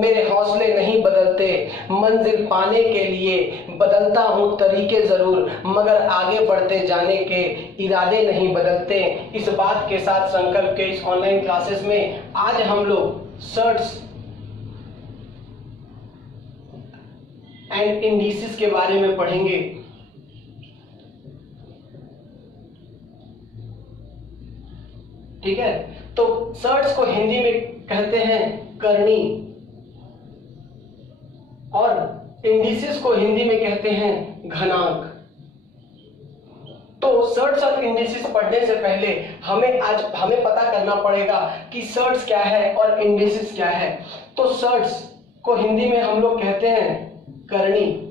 मेरे हौसले नहीं बदलते, मंजिल पाने के लिए बदलता हूँ तरीके जरूर, मगर आगे बढ़ते जाने के इरादे नहीं बदलते। इस बात के साथ संकल्प के इस ऑनलाइन क्लासेस में आज हम लोग सर्ट्स एंड इंडिसेस के बारे में पढ़ेंगे। ठीक है, तो सर्ट्स को हिंदी में कहते हैं करनी और इंडिसेस को हिंदी में कहते हैं घनांक। तो सर्ट्स और इंडिसेस पढ़ने से पहले हमें पता करना पड़ेगा कि सर्ट्स क्या है और इंडिसेस क्या है। तो सर्ट्स को हिंदी में हम लोग कहते हैं करनी।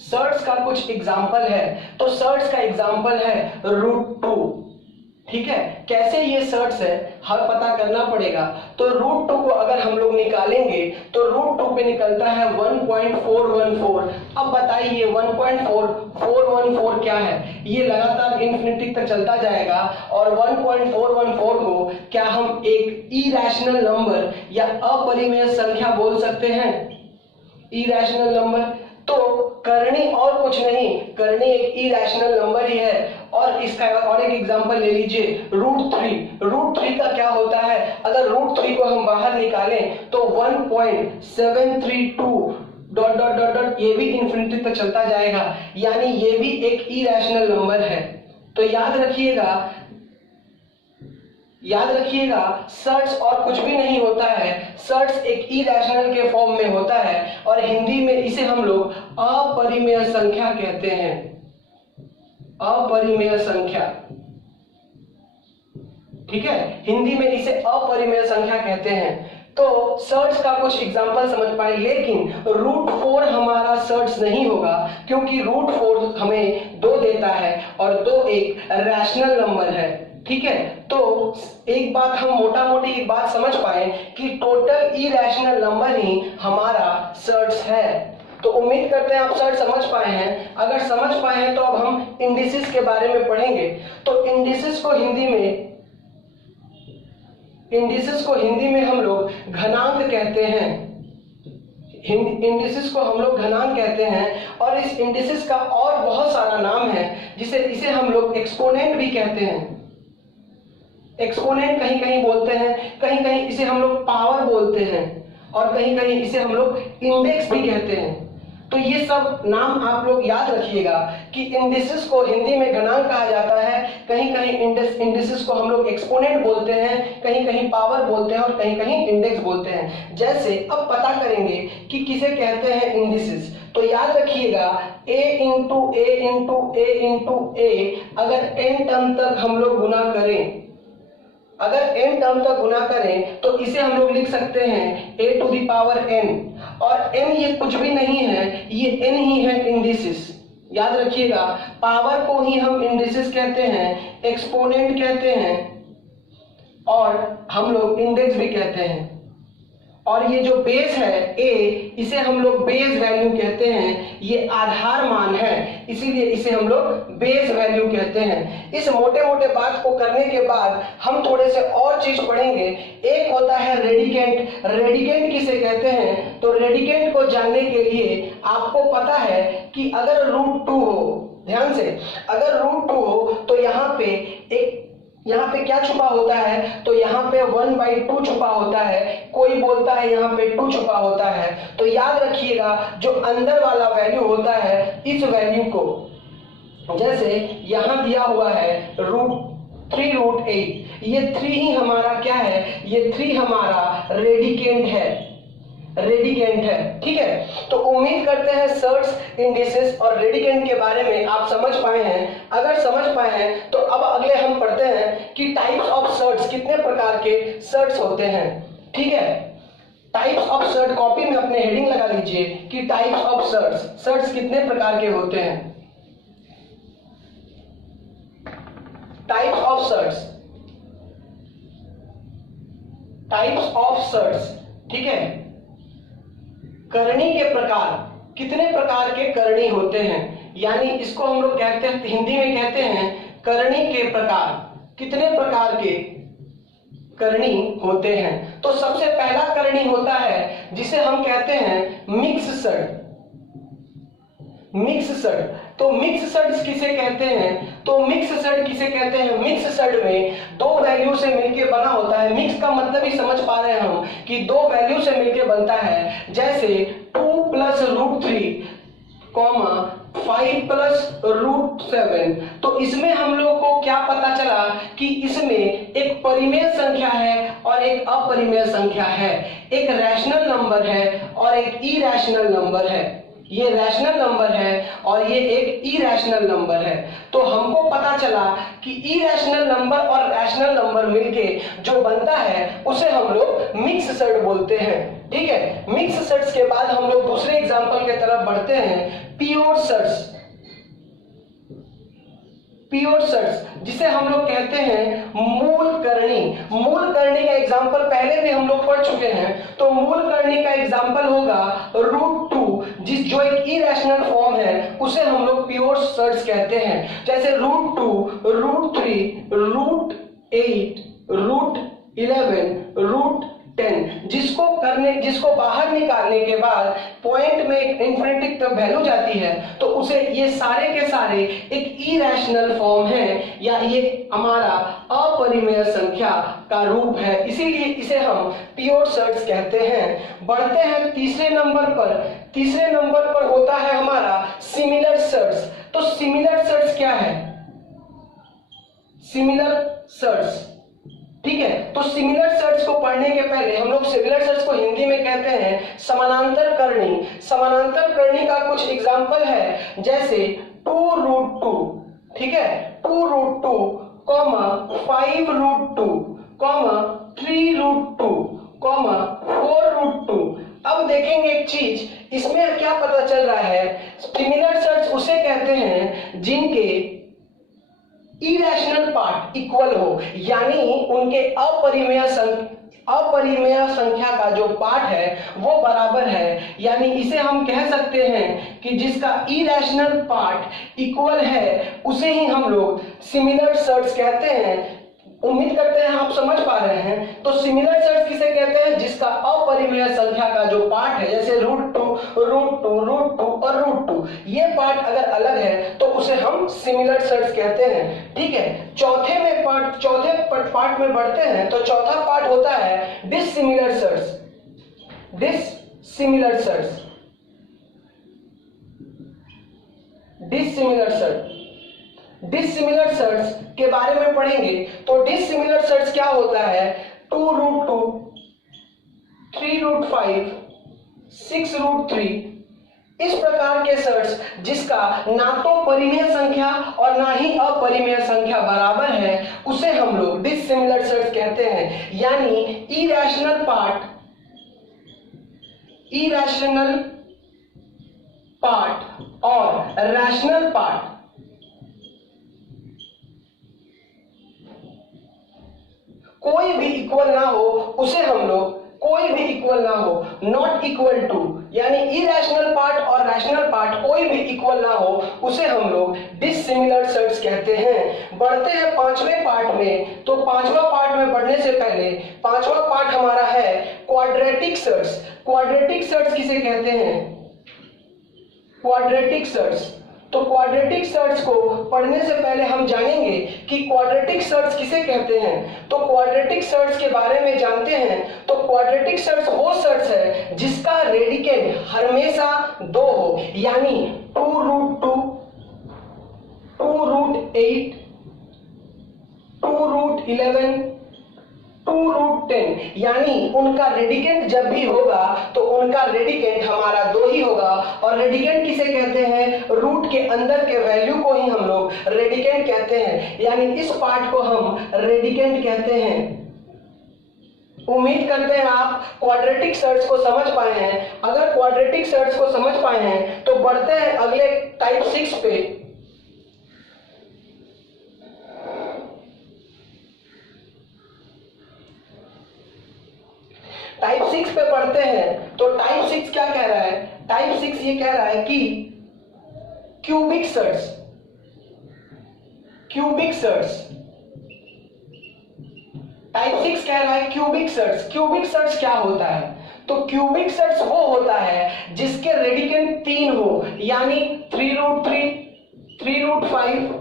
सर्ट्स का कुछ एग्जाम्पल है, तो सर्ट्स का एग्जाम्पल है √2। ठीक है, कैसे ये सर्ट्स है हमें पता करना पड़ेगा। तो √2 को अगर हम लोग निकालेंगे तो √2 पे निकलता है 1.414। अब बताइए 1.414 क्या है। ये लगातार इन्फिनिटी तक चलता जाएगा और 1.414 को क्या हम एक इरैशनल नंबर या अपरिमेय संख्या बोल सकते हैं? Irrational number. तो करनी और कुछ नहीं, करनी एक इरैशनल नंबर ही है। और इसका और एक एग्जांपल ले लीजिए √3। √3 का क्या होता है? अगर √3 को हम बाहर निकालें तो 1.732 ... ये भी इन्फिनिटी तक चलता जाएगा, यानी ये भी एक इरैशनल नंबर है। तो याद रखिएगा सर्ट्स और कुछ भी नहीं होता है, सर्ट्स एक इरैशनल के फॉर्म में होता है और हिंदी में इसे हम लोग अपरिमेय संख्या कहते हैं। अपरिमेय संख्या। ठीक है, हिंदी में इसे अपरिमेय संख्या कहते हैं। तो सर्ट्स का कुछ एग्जांपल समझ पाए, लेकिन √4 हमारा सर्ट्स नहीं होगा क्योंकि √4 हमें 2 देता है और 2 एक रैशनल नंबर है। ठीक है, तो एक बात हम मोटा मोटी एक बात समझ पाए कि टोटल इरैशनल नंबर ही हमारा सर्ट्स है। तो उम्मीद करते हैं आप सर्ट समझ पाए हैं। अगर समझ पाए हैं तो अब हम इंडिसेस के बारे में पढ़ेंगे। तो इंडिसेस को हिंदी में हम लोग घनांक कहते हैं। इंडिसेस को हम लोग घनांक कहते हैं और इस इंडिसेस का और बहुत सारा नाम है, इसे हम लोग एक्सपोनेंट भी कहते हैं। एक्सपोनेंट कहीं कहीं बोलते हैं, कहीं कहीं इसे हम लोग पावर बोलते हैं और कहीं कहीं इसे हम लोग इंडेक्स भी कहते हैं। तो ये सब नाम आप लोग याद रखिएगा कि इंडिसेस को हिंदी में घनांक कहा जाता है, कहीं कहीं इंडिसेस को हम लोग एक्सपोनेंट बोलते हैं, कहीं कहीं पावर बोलते हैं और कहीं कहीं इंडेक्स बोलते हैं। जैसे अब पता करेंगे कि किसे कहते हैं इंडिसेस। तो याद रखिएगा a into a into a into a अगर n टर्म तक हम लोग गुना करें, अगर n टर्म तक गुना करें तो इसे हम लोग लिख सकते हैं a⁴n। और n ये कुछ भी नहीं है, ये n ही है इंडिसेस। याद रखिएगा पावर को ही हम इंडिसेस कहते हैं, एक्सपोनेंट कहते हैं और हम लोग इंडेक्स भी कहते हैं। और ये जो बेस है a, इसे हम लोग बेस वैल्यू कहते हैं। ये आधार मान है, इसीलिए इसे हम लोग बेस वैल्यू कहते हैं। इस मोटे मोटे बात को करने के बाद हम थोड़े से और चीज पढ़ेंगे। एक होता है रेडिकेंट। रेडिकेंट किसे कहते हैं? तो रेडिकेंट को जानने के लिए आपको पता है कि अगर √2 हो, ध्यान से, अगर √2 हो तो यहाँ पे क्या छुपा होता है? तो यहाँ पे 1/2 छुपा होता है। कोई बोलता है यहाँ पे 2 छुपा होता है। तो याद रखिएगा जो अंदर वाला वैल्यू होता है, इस वैल्यू को, जैसे यहाँ दिया हुआ है √3√8, ये 3 ही हमारा क्या है? ये 3 हमारा रेडिकेंट है। ठीक है, तो उम्मीद करते हैं सर्ट्स, इंडिसेस और रेडिकेंट के बारे में आप समझ पाए हैं। अगर समझ पाए हैं तो अब अगले हम पढ़ते हैं कि टाइप्स ऑफ सर्ट्स, कितने प्रकार के सर्ट्स होते हैं। ठीक है, टाइप्स ऑफ सर्ट, कॉपी में अपने हेडिंग लगा लीजिए कि टाइप्स ऑफ सर्ट्स, सर्ट्स कितने प्रकार के होते हैं। Types of surds, types of surds. ठीक है, करनी के प्रकार, कितने प्रकार के करनी होते हैं, यानी इसको हम लोग कहते हैं, हिंदी में कहते हैं करनी के प्रकार। कितने प्रकार के करनी होते हैं। तो सबसे पहला करनी होता है जिसे हम कहते हैं मिक्सड। मिक्सड, तो मिक्सड किसे कहते हैं? तो मिक्सड किसे कहते हैं? मिक्सड में दो वैल्यू से मिलके बना होता है। मिक्स का मतलब ही समझ पा रहे हैं हम कि दो वैल्यू से मिलके बनता है। जैसे 2 प्लस √3 कॉमा 5 प्लस √7। तो इसमें हम लोग को क्या पता चला कि इसमें एक परिमेय संख्या है और एक अपरिमेय संख्या है, एक रैशनल नंबर है और एक इरैशनल नंबर है। ये रैशनल नंबर है और ये एक इरैशनल नंबर है। तो हमको पता चला कि इरैशनल नंबर और रैशनल नंबर मिलके जो बनता है उसे हम लोग मिक्सड बोलते हैं। ठीक है, मिक्सड्स के बाद हम लोग दूसरे एग्जांपल की तरफ बढ़ते हैं, प्योर सड्स। प्योर सड्स जिसे हम लोग कहते हैं मूल करनी। मूल करनी का एग्जांपल पहले भी हम लोग पढ़ चुके हैं। तो मूल करनी का एग्जांपल होगा √2, जो एक इरैशनल फॉर्म है उसे हम लोग प्योर सड्स कहते हैं। जैसे √2, √3, √8, √11, √10, जिसको बाहर निकालने के बाद पॉइंट में इन्फिनिटी तक वैल्यू जाती है तो उसे ये सारे के सारे एक इरैशनल फॉर्म है या ये हमारा अपरिमेय संख्या का रूप है, इसीलिए इसे हम प्योर सड्स कहते हैं। बढ़ते हैं तीसरे नंबर पर। तीसरे नंबर पर होता है हमारा सिमिलर सड्स। तो सिमिलर सड्स क्या है? सिमिलर सड्स, ठीक है। तो सिमिलर सड्स को पढ़ने के पहले हम लोग सिमिलर सड्स को हिंदी में कहते हैं समानांतर करनी। समानांतर करनी का कुछ एग्जांपल है, जैसे 2√2, ठीक है, 2√2, 5√2, 3√2, 4√2। अब देखेंगे एक चीज, इसमें क्या पता चल रहा है? सिमिलर सड्स उसे कहते हैं जिनके इरैशनल पार्ट इक्वल हो, यानी उनके अपरिमेय संख्या का जो पार्ट है वो बराबर है। यानी इसे हम कह सकते हैं कि जिसका इरैशनल पार्ट इक्वल है उसे ही हम लोग सिमिलर सड्स कहते हैं। उम्मीद करते हैं आप समझ पा रहे हैं। तो सिमिलर सड्स किसे कहते हैं? जिसका अपरिमेय संख्या का जो पार्ट है, जैसे √2, √2 और √2, ये पार्ट अगर अलग है तो उसे हम सिमिलर सड्स कहते हैं। ठीक है, चौथे पार्ट में बढ़ते हैं। तो चौथा पार्ट होता है डिससिमिलर सड्स। डिससिमिलर सड्स, डिससिमिलर सड्स, डिससिमिलर सड्स के बारे में पढ़ेंगे। तो डिससिमिलर सड्स क्या होता है? 2√2, 3√5, 6√3, इस प्रकार के सड्स जिसका ना तो परिमेय संख्या और ना ही अपरिमेय संख्या बराबर है उसे हम लोग डिससिमिलर सड्स कहते हैं। यानी इरैशनल पार्ट और रैशनल पार्ट कोई भी इक्वल ना हो उसे हम लोग, कोई भी इक्वल ना हो, नॉट इक्वल टू, यानी इरैशनल पार्ट और रैशनल पार्ट कोई भी इक्वल ना हो उसे हम लोग डिससिमिलर सड्स कहते हैं। बढ़ते हैं पांचवें पार्ट में। तो पांचवा पार्ट में बढ़ने से पहले पांचवा पार्ट हमारा है क्वाड्रेटिक सड्स। क्वाड्रेटिक सड्स किसे कहते हैं? क्वाड्रेटिक सड्स। तो क्वाड्रेटिक सड्स को पढ़ने से पहले हम जानेंगे कि क्वाड्रेटिक सड्स किसे कहते हैं। तो क्वाड्रेटिक सड्स के बारे में जानते हैं। तो क्वाड्रेटिक सड्स वो सड्स है जिसका रेडिकेंड हमेशा 2 हो, यानी 2√2, 2√8, 2√11, 2√10, यानी उनका रेडिकेंड जब भी होगा तो उनका रेडिकेंड हमारा 2 ही होगा। और रेडिकेंड किसे कहते हैं? रूट के अंदर के वैल्यू को ही हम लोग रेडिकेंड कहते हैं, यानी इस पार्ट को हम रेडिकेंड कहते हैं। उम्मीद करते हैं आप क्वाड्रेटिक सड्स को समझ पाए हैं। अगर क्वाड्रेटिक सड्स को समझ पाए हैं तो बढ़ते हैं अगले टाइप 6 पे। टाइप 6 पे पढ़ते हैं। तो टाइप 6 क्या कह रहा है? टाइप 6 ये कह रहा है कि क्यूबिक सड्स, क्यूबिक सड्स, टाइप 6 कह रहा है क्यूबिक सर्ट्स। क्यूबिक सर्ट्स क्या होता है? तो क्यूबिक सर्ट्स वो होता है जिसके रेडिकेंड 3 हो, यानी 3√3, 3√5,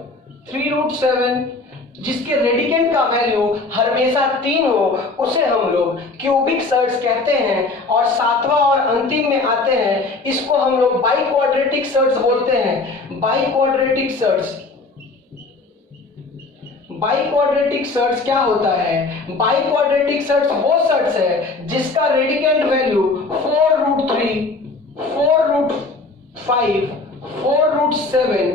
3√7, जिसके रेडिकेंड का वैल्यू हमेशा 3 हो, उसे हम लोग क्यूबिक सर्ट्स कहते हैं। और सातवां और अंतिम में आते हैं, इसको हम लोग बाई क्वाड्रेटिक सर्ट्स बोलते हैं। Biquadratic surds, biquadratic surds क्या होता है? बाई क्वाड्रेटिक सर्ट्स वो सर्ट्स है जिसका रेडिकेंड वैल्यू 4√3, 4√5, 4√7,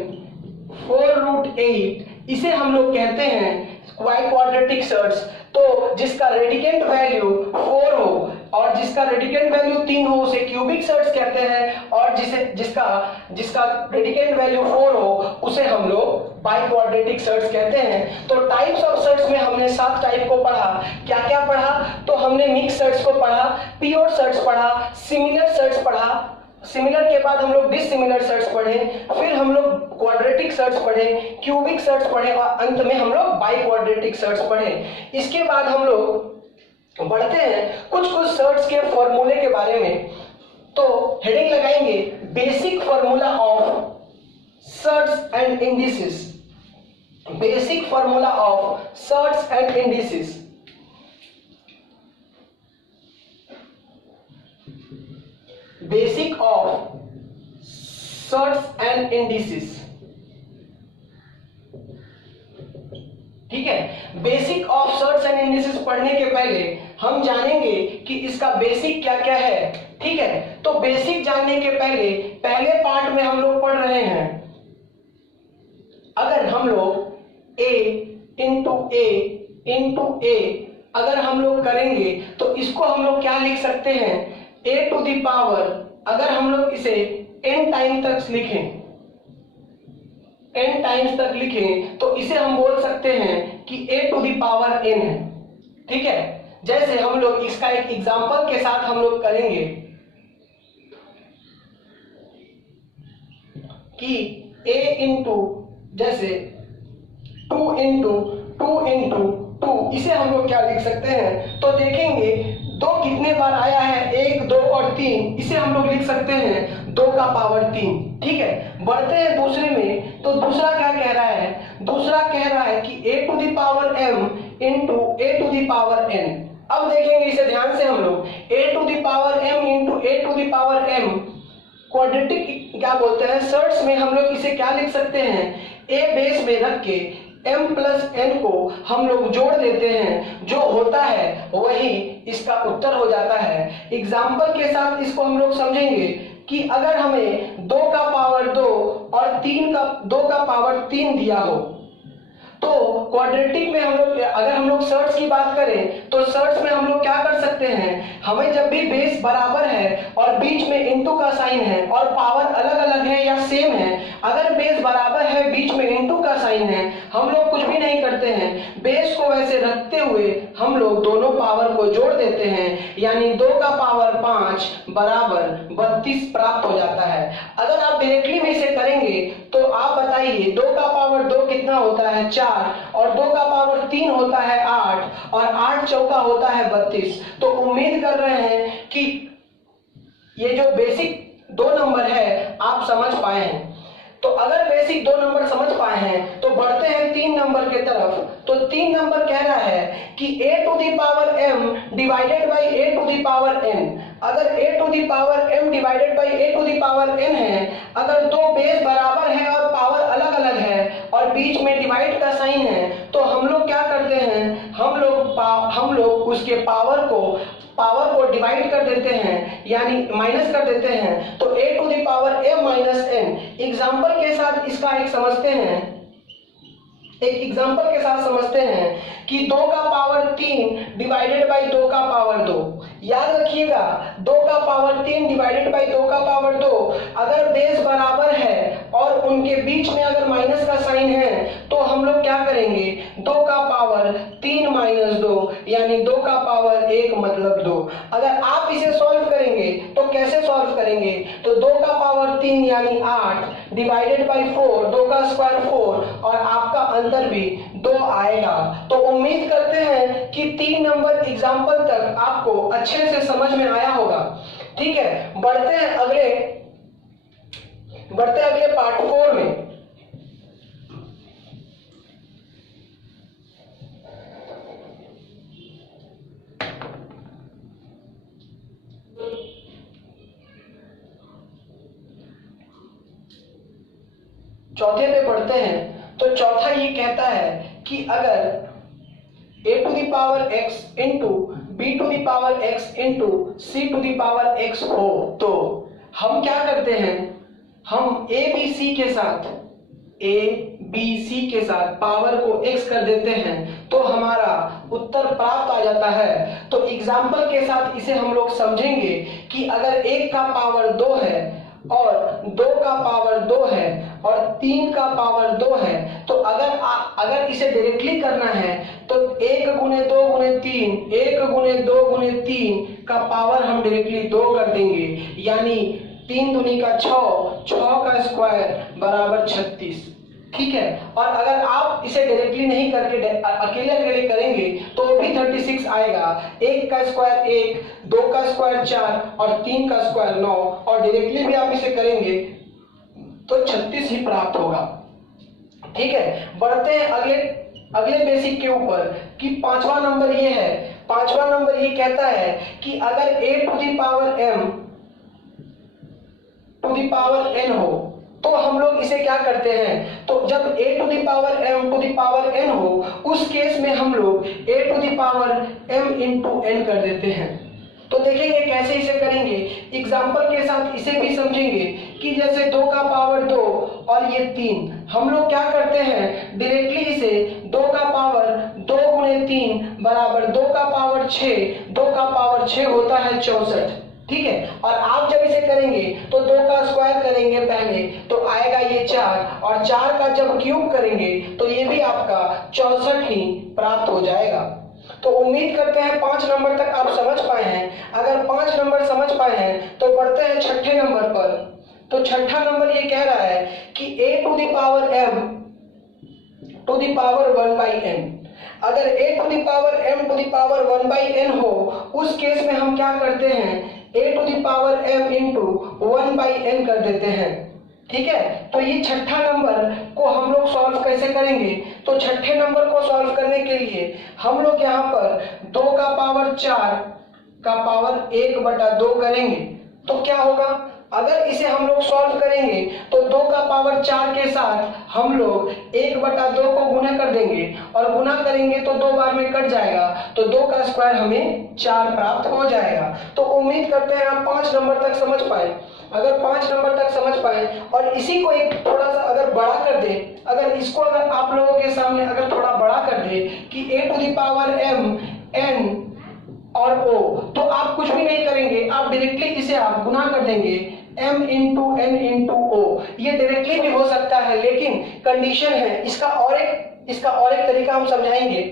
4√8, इसे हम लोग कहते हैं बाई क्वाड्रेटिक सर्ट्स। तो जिसका रेडिकेंड वैल्यू 4 हो और जिसका रेडिकेंड वैल्यू 3 हो उसे क्यूबिक सर्ट्स कहते हैं, और जिसका रेडिकेंड वैल्यू 4 हो उसे हम लोग बाई क्वाड्रेटिक सर्ट्स कहते हैं। तो टाइप्स ऑफ सर्ट्स में हमने 7 टाइप को पढ़ा। क्या क्या पढ़ा? तो हमने मिक्स सर्ट्स को पढ़ा, प्योर सर्ट्स पढ़ा, सिमिलर सर्ट्स पढ़ा, सिमिलर के बाद हम लोग डिसिमिलर सर्ट्स पढ़े, फिर हम लोग क्वाड्रेटिक सर्ट्स पढ़े, क्यूबिक सर्ट्स पढ़े, और अंत में हम लोग बाई क्वाड्रेटिक सर्ट्स पढ़े। इसके बाद हम लोग बढ़ते हैं कुछ कुछ सर्ट्स के फॉर्मूले के बारे में। तो हेडिंग लगाएंगे basic formula of shirts and indices. Basic formula of shirts and indices. Basic of shirts and indices. ठीक है, basic of shirts and indices पढ़ने के पहले हम जानेंगे कि इसका बेसिक क्या क्या है। ठीक है, तो बेसिक जानने के पहले पार्ट में हम लोग पढ़ रहे हैं, अगर हम लोग a इंटू a अगर हम लोग करेंगे तो इसको हम लोग क्या लिख सकते हैं? a टू द पावर, अगर हम लोग इसे n टाइम तक लिखें, n टाइम्स तक लिखें तो इसे हम बोल सकते हैं कि a to the power n है। ठीक है, जैसे हम लोग इसका एक एग्जांपल के साथ हम लोग करेंगे कि a इंटू जैसे 2 इंटू 2, इसे हम लोग क्या लिख सकते हैं? तो देखेंगे 2 कितने बार आया है? 1, 2 और 3, इसे हम लोग लिख सकते हैं 2 का पावर 3। ठीक है, बढ़ते हैं दूसरे में। तो दूसरा क्या कह रहा है? दूसरा कह रहा है कि a to the power m into a to the power n। अब देखेंगे इसे ध्यान से हम लोग, a to the power m into a to the power m quadratic क्या बोलते हैं? सर्ट्स में हम लोग इसे क्या लिख सकते हैं? a बेस में रख के m प्लस n को हम लोग जोड़ देते हैं, जो होता है वही इसका उत्तर हो जाता है। एग्जाम्पल के साथ इसको हम लोग समझेंगे कि अगर हमें 2 का पावर 2 और 2 का पावर 3 दिया हो, तो क्वाड्रेटिक में हम लोग अगर हम लोग सर्ट्स की बात करें तो सर्ट्स में हम लोग क्या कर सकते हैं? हमें जब भी बेस बराबर है और बीच में इनटू का साइन है और पावर अलग अलग है या सेम है, अगर बेस बराबर है बीच में इनटू का साइन है, हम लोग कुछ भी नहीं करते हैं, बेस को वैसे रखते हुए हम लोग दोनों पावर को जोड़ देते हैं, यानी 2 का पावर 5 बराबर 32 प्राप्त हो जाता है। अगर आप डायरेक्टली में इसे करेंगे तो आप बताइए 2 का पावर 2 कितना होता है? 4, और 2 का पावर 3 होता है 8, और 8 चौका होता है 32। तो उम्मीद कर रहे हैं कि ये जो बेसिक 2 नंबर है आप समझ पाए हैं। तो अगर बेसिक 2 नंबर समझ पाए हैं तो बढ़ते हैं 3 नंबर के तरफ। तो 3 नंबर कह रहा है कि a to the power m divided by a to the power n। अगर a to the power m divided by a to the power n है, अगर 2 बेस बराबर है और पावर अलग अलग है और बीच में डिवाइड का साइन है, तो हम लोग क्या करते हैं? हम लोग उसके पावर को डिवाइड कर देते हैं, यानी माइनस कर देते हैं। तो a to the power m minus n। Example के साथ इसका एक एग्जाम्पल के साथ समझते हैं कि 2 का पावर 3 डिवाइडेड बाई 2 का पावर 2। याद रखिएगा 2 का पावर 3 डिवाइडेड बाई 2 का पावर 2, अगर बेस बराबर है और उनके बीच में अगर माइनस का साइन है तो हम लोग क्या करेंगे? 2 का पावर 3 माइनस 2, यानी 2 का पावर 1 मतलब 2। अगर आप इसे सॉल्व करेंगे तो कैसे सॉल्व करेंगे? तो 2 का पावर 3 यानी 8 डिवाइडेड बाई 4, 2 का स्क्वायर 4 और आपका आंसर भी 2 आएगा। तो उम्मीद करते हैं कि 3 नंबर एग्जाम्पल तक आपको अच्छे से समझ में आया होगा। ठीक है, बढ़ते हैं अगले पार्ट 4 में। चौथे पे पढ़ते हैं। तो चौथा ये कहता है कि अगर a to the power x into b to the power x into c to the power x हो तो हम क्या करते हैं, हम a b c के साथ पावर को x कर देते हैं तो हमारा उत्तर प्राप्त आ जाता है। तो एग्जाम्पल के साथ इसे हम लोग समझेंगे कि अगर 1 का पावर 2 है और 2 का पावर 2 है और 3 का पावर 2 है तो अगर इसे डायरेक्टली करना है तो 1 गुने 2 गुने 3, 1 गुने 2 गुने 3 का पावर हम डायरेक्टली 2 कर देंगे, यानी 3 दूनी का 6, 6 का स्क्वायर बराबर 36। ठीक है, और अगर आप इसे डायरेक्टली नहीं करके अकेले करेंगे तो भी 36 आएगा। 1 का स्क्वायर 1, 2 का स्क्वायर 4 और 3 का स्क्वायर 9, और डायरेक्टली भी आप इसे करेंगे तो 36 ही प्राप्त होगा। ठीक है, बढ़ते हैं अगले बेसिक के ऊपर कि 5वां नंबर ये है। 5वां नंबर ये कहता है कि अगर a to the power m to the power n हो तो हम लोग इसे क्या करते हैं, तो जब a to the power m to the power n हो उस केस में हम लोग a to the power m into n कर देते हैं। तो देखेंगे कैसे इसे करेंगे, एग्जाम्पल के साथ इसे भी समझेंगे कि जैसे 2 का पावर 2 और ये 3, हम लोग क्या करते हैं डायरेक्टली इसे 2 का पावर 2 गुने 3 बराबर 2 का पावर 6, 2 का पावर 6 होता है 64। ठीक है, और आप जब इसे करेंगे तो 2 का स्क्वायर करेंगे पहले तो आएगा ये 4, और 4 का जब क्यूब करेंगे तो ये भी आपका 64 ही प्राप्त हो जाएगा। तो उम्मीद करते हैं 5 नंबर तक आप समझ पाए हैं। अगर 5 नंबर समझ पाए हैं तो बढ़ते हैं 6ठे नंबर पर। तो 6ठा नंबर ये कह रहा है कि a to the power m to the power 1/n, अगर a to the power m to the power 1/n हो उस केस में हम क्या करते हैं a to the power m into 1/n कर देते हैं। ठीक है, तो ये 6ठा नंबर को हम लोग सॉल्व कैसे करेंगे, तो 6ठे नंबर को सॉल्व करने के लिए हम लोग यहाँ पर 2 का पावर 4 का पावर 1/2 करेंगे तो क्या होगा, अगर इसे हम लोग सॉल्व करेंगे तो 2 का पावर 4 के साथ हम लोग 1/2 को गुना कर देंगे और गुना करेंगे तो 2 बार में कट जाएगा तो 2 का स्क्वायर हमें 4 प्राप्त हो जाएगा। तो उम्मीद करते हैं आप 5 नंबर तक समझ पाए। अगर 5 नंबर तक समझ पाए और इसी को एक थोड़ा सा अगर बड़ा कर दे, अगर इसको अगर आप लोगों के सामने अगर थोड़ा बड़ा कर दे कि a to the power m n और o, तो आप कुछ भी नहीं करेंगे, आप डायरेक्टली इसे आप गुना कर देंगे m into n into o। ये डायरेक्टली भी हो सकता है लेकिन कंडीशन है, इसका और एक तरीका हम समझाएंगे।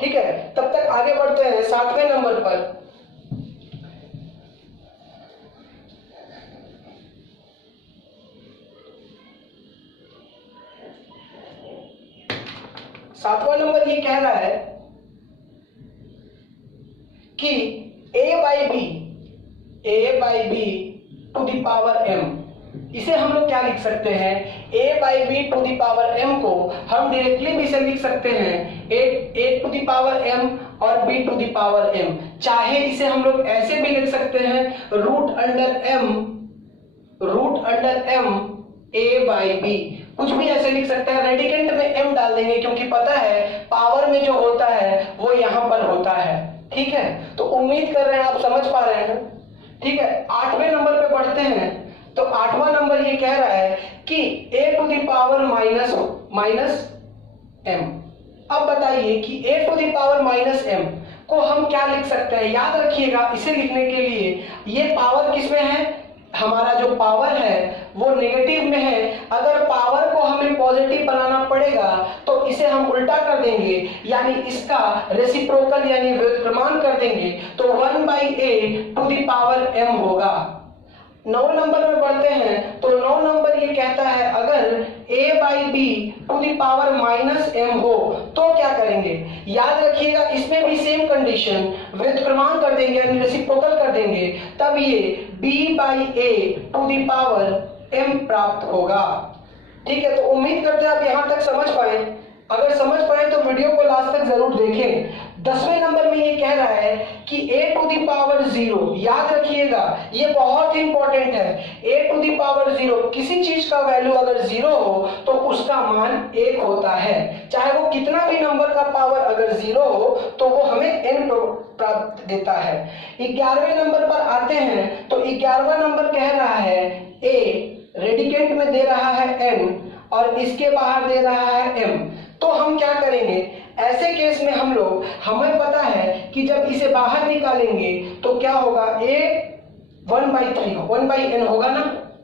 ठीक है, तब तक आगे बढ़ते हैं 7वें नंबर पर। 7वां नंबर ये कह रहा है कि a by b to the power m, इसे हम लोग क्या लिख सकते हैं, a by b to the power m को हम डायरेक्टली भी इसे लिख सकते हैं a to the power m और b to the power m। चाहे इसे हम लोग ऐसे भी लिख सकते हैं root under m a by b, कुछ भी ऐसे लिख सकते हैं। रेडिकेंट में m डाल देंगे क्योंकि पता है पावर में जो होता है वो यहाँ पर होता है। ठीक है, तो उम्मीद कर रहे हैं आप समझ पा रहे हैं। ठीक है, 8वें नंबर पे बढ़ते हैं। तो 8वां नंबर ये कह रहा है कि a to the power minus m। अब बताइए कि a to the power minus m को हम क्या लिख सकते हैं। याद रखिएगा इसे लिखने के लिए ये पावर किसमें है, हमारा जो पावर है वो नेगेटिव में है। अगर पावर को हमें पॉजिटिव बनाना पड़ेगा तो इसे हम उल्टा कर देंगे, यानी इसका रेसिप्रोकल यानी व्युत्क्रमान कर देंगे तो 1/a to the power m होगा। 9 नंबर में बढ़ते हैं तो 9 नंबर ये कहता है अगर a by b to the power minus m हो तो क्या करेंगे। याद रखिएगा इसमें भी सेम कंडीशन, व्युत्क्रमांक कर देंगे यानी रेसिप्रोकल कर देंगे, तब ये b by a to the power m प्राप्त होगा। ठीक है, तो उम्मीद करते हैं आप यहां तक समझ पाए। अगर समझ पाए तो वीडियो को लास्ट तक जरूर देखें। 10वें नंबर में ये कह रहा है कि a टू द पावर 0, याद रखिएगा ये बहुत इंपॉर्टेंट है। a टू द पावर 0, किसी चीज का वैल्यू अगर 0 हो तो उसका मान 1 होता है, चाहे वो कितना भी नंबर का पावर अगर 0 हो तो वो हमें n प्राप्त देता है। 11वें नंबर पर आते हैं तो 11वां नंबर कह रहा है a रेडिकेंट में दे रहा है n और इसके बाहर दे रहा है m। तो हम क्या करेंगे, ऐसे केस में हम लोग, हमें पता है कि जब इसे बाहर निकालेंगे तो क्या होगा, a 1/3 1/n होगा ना,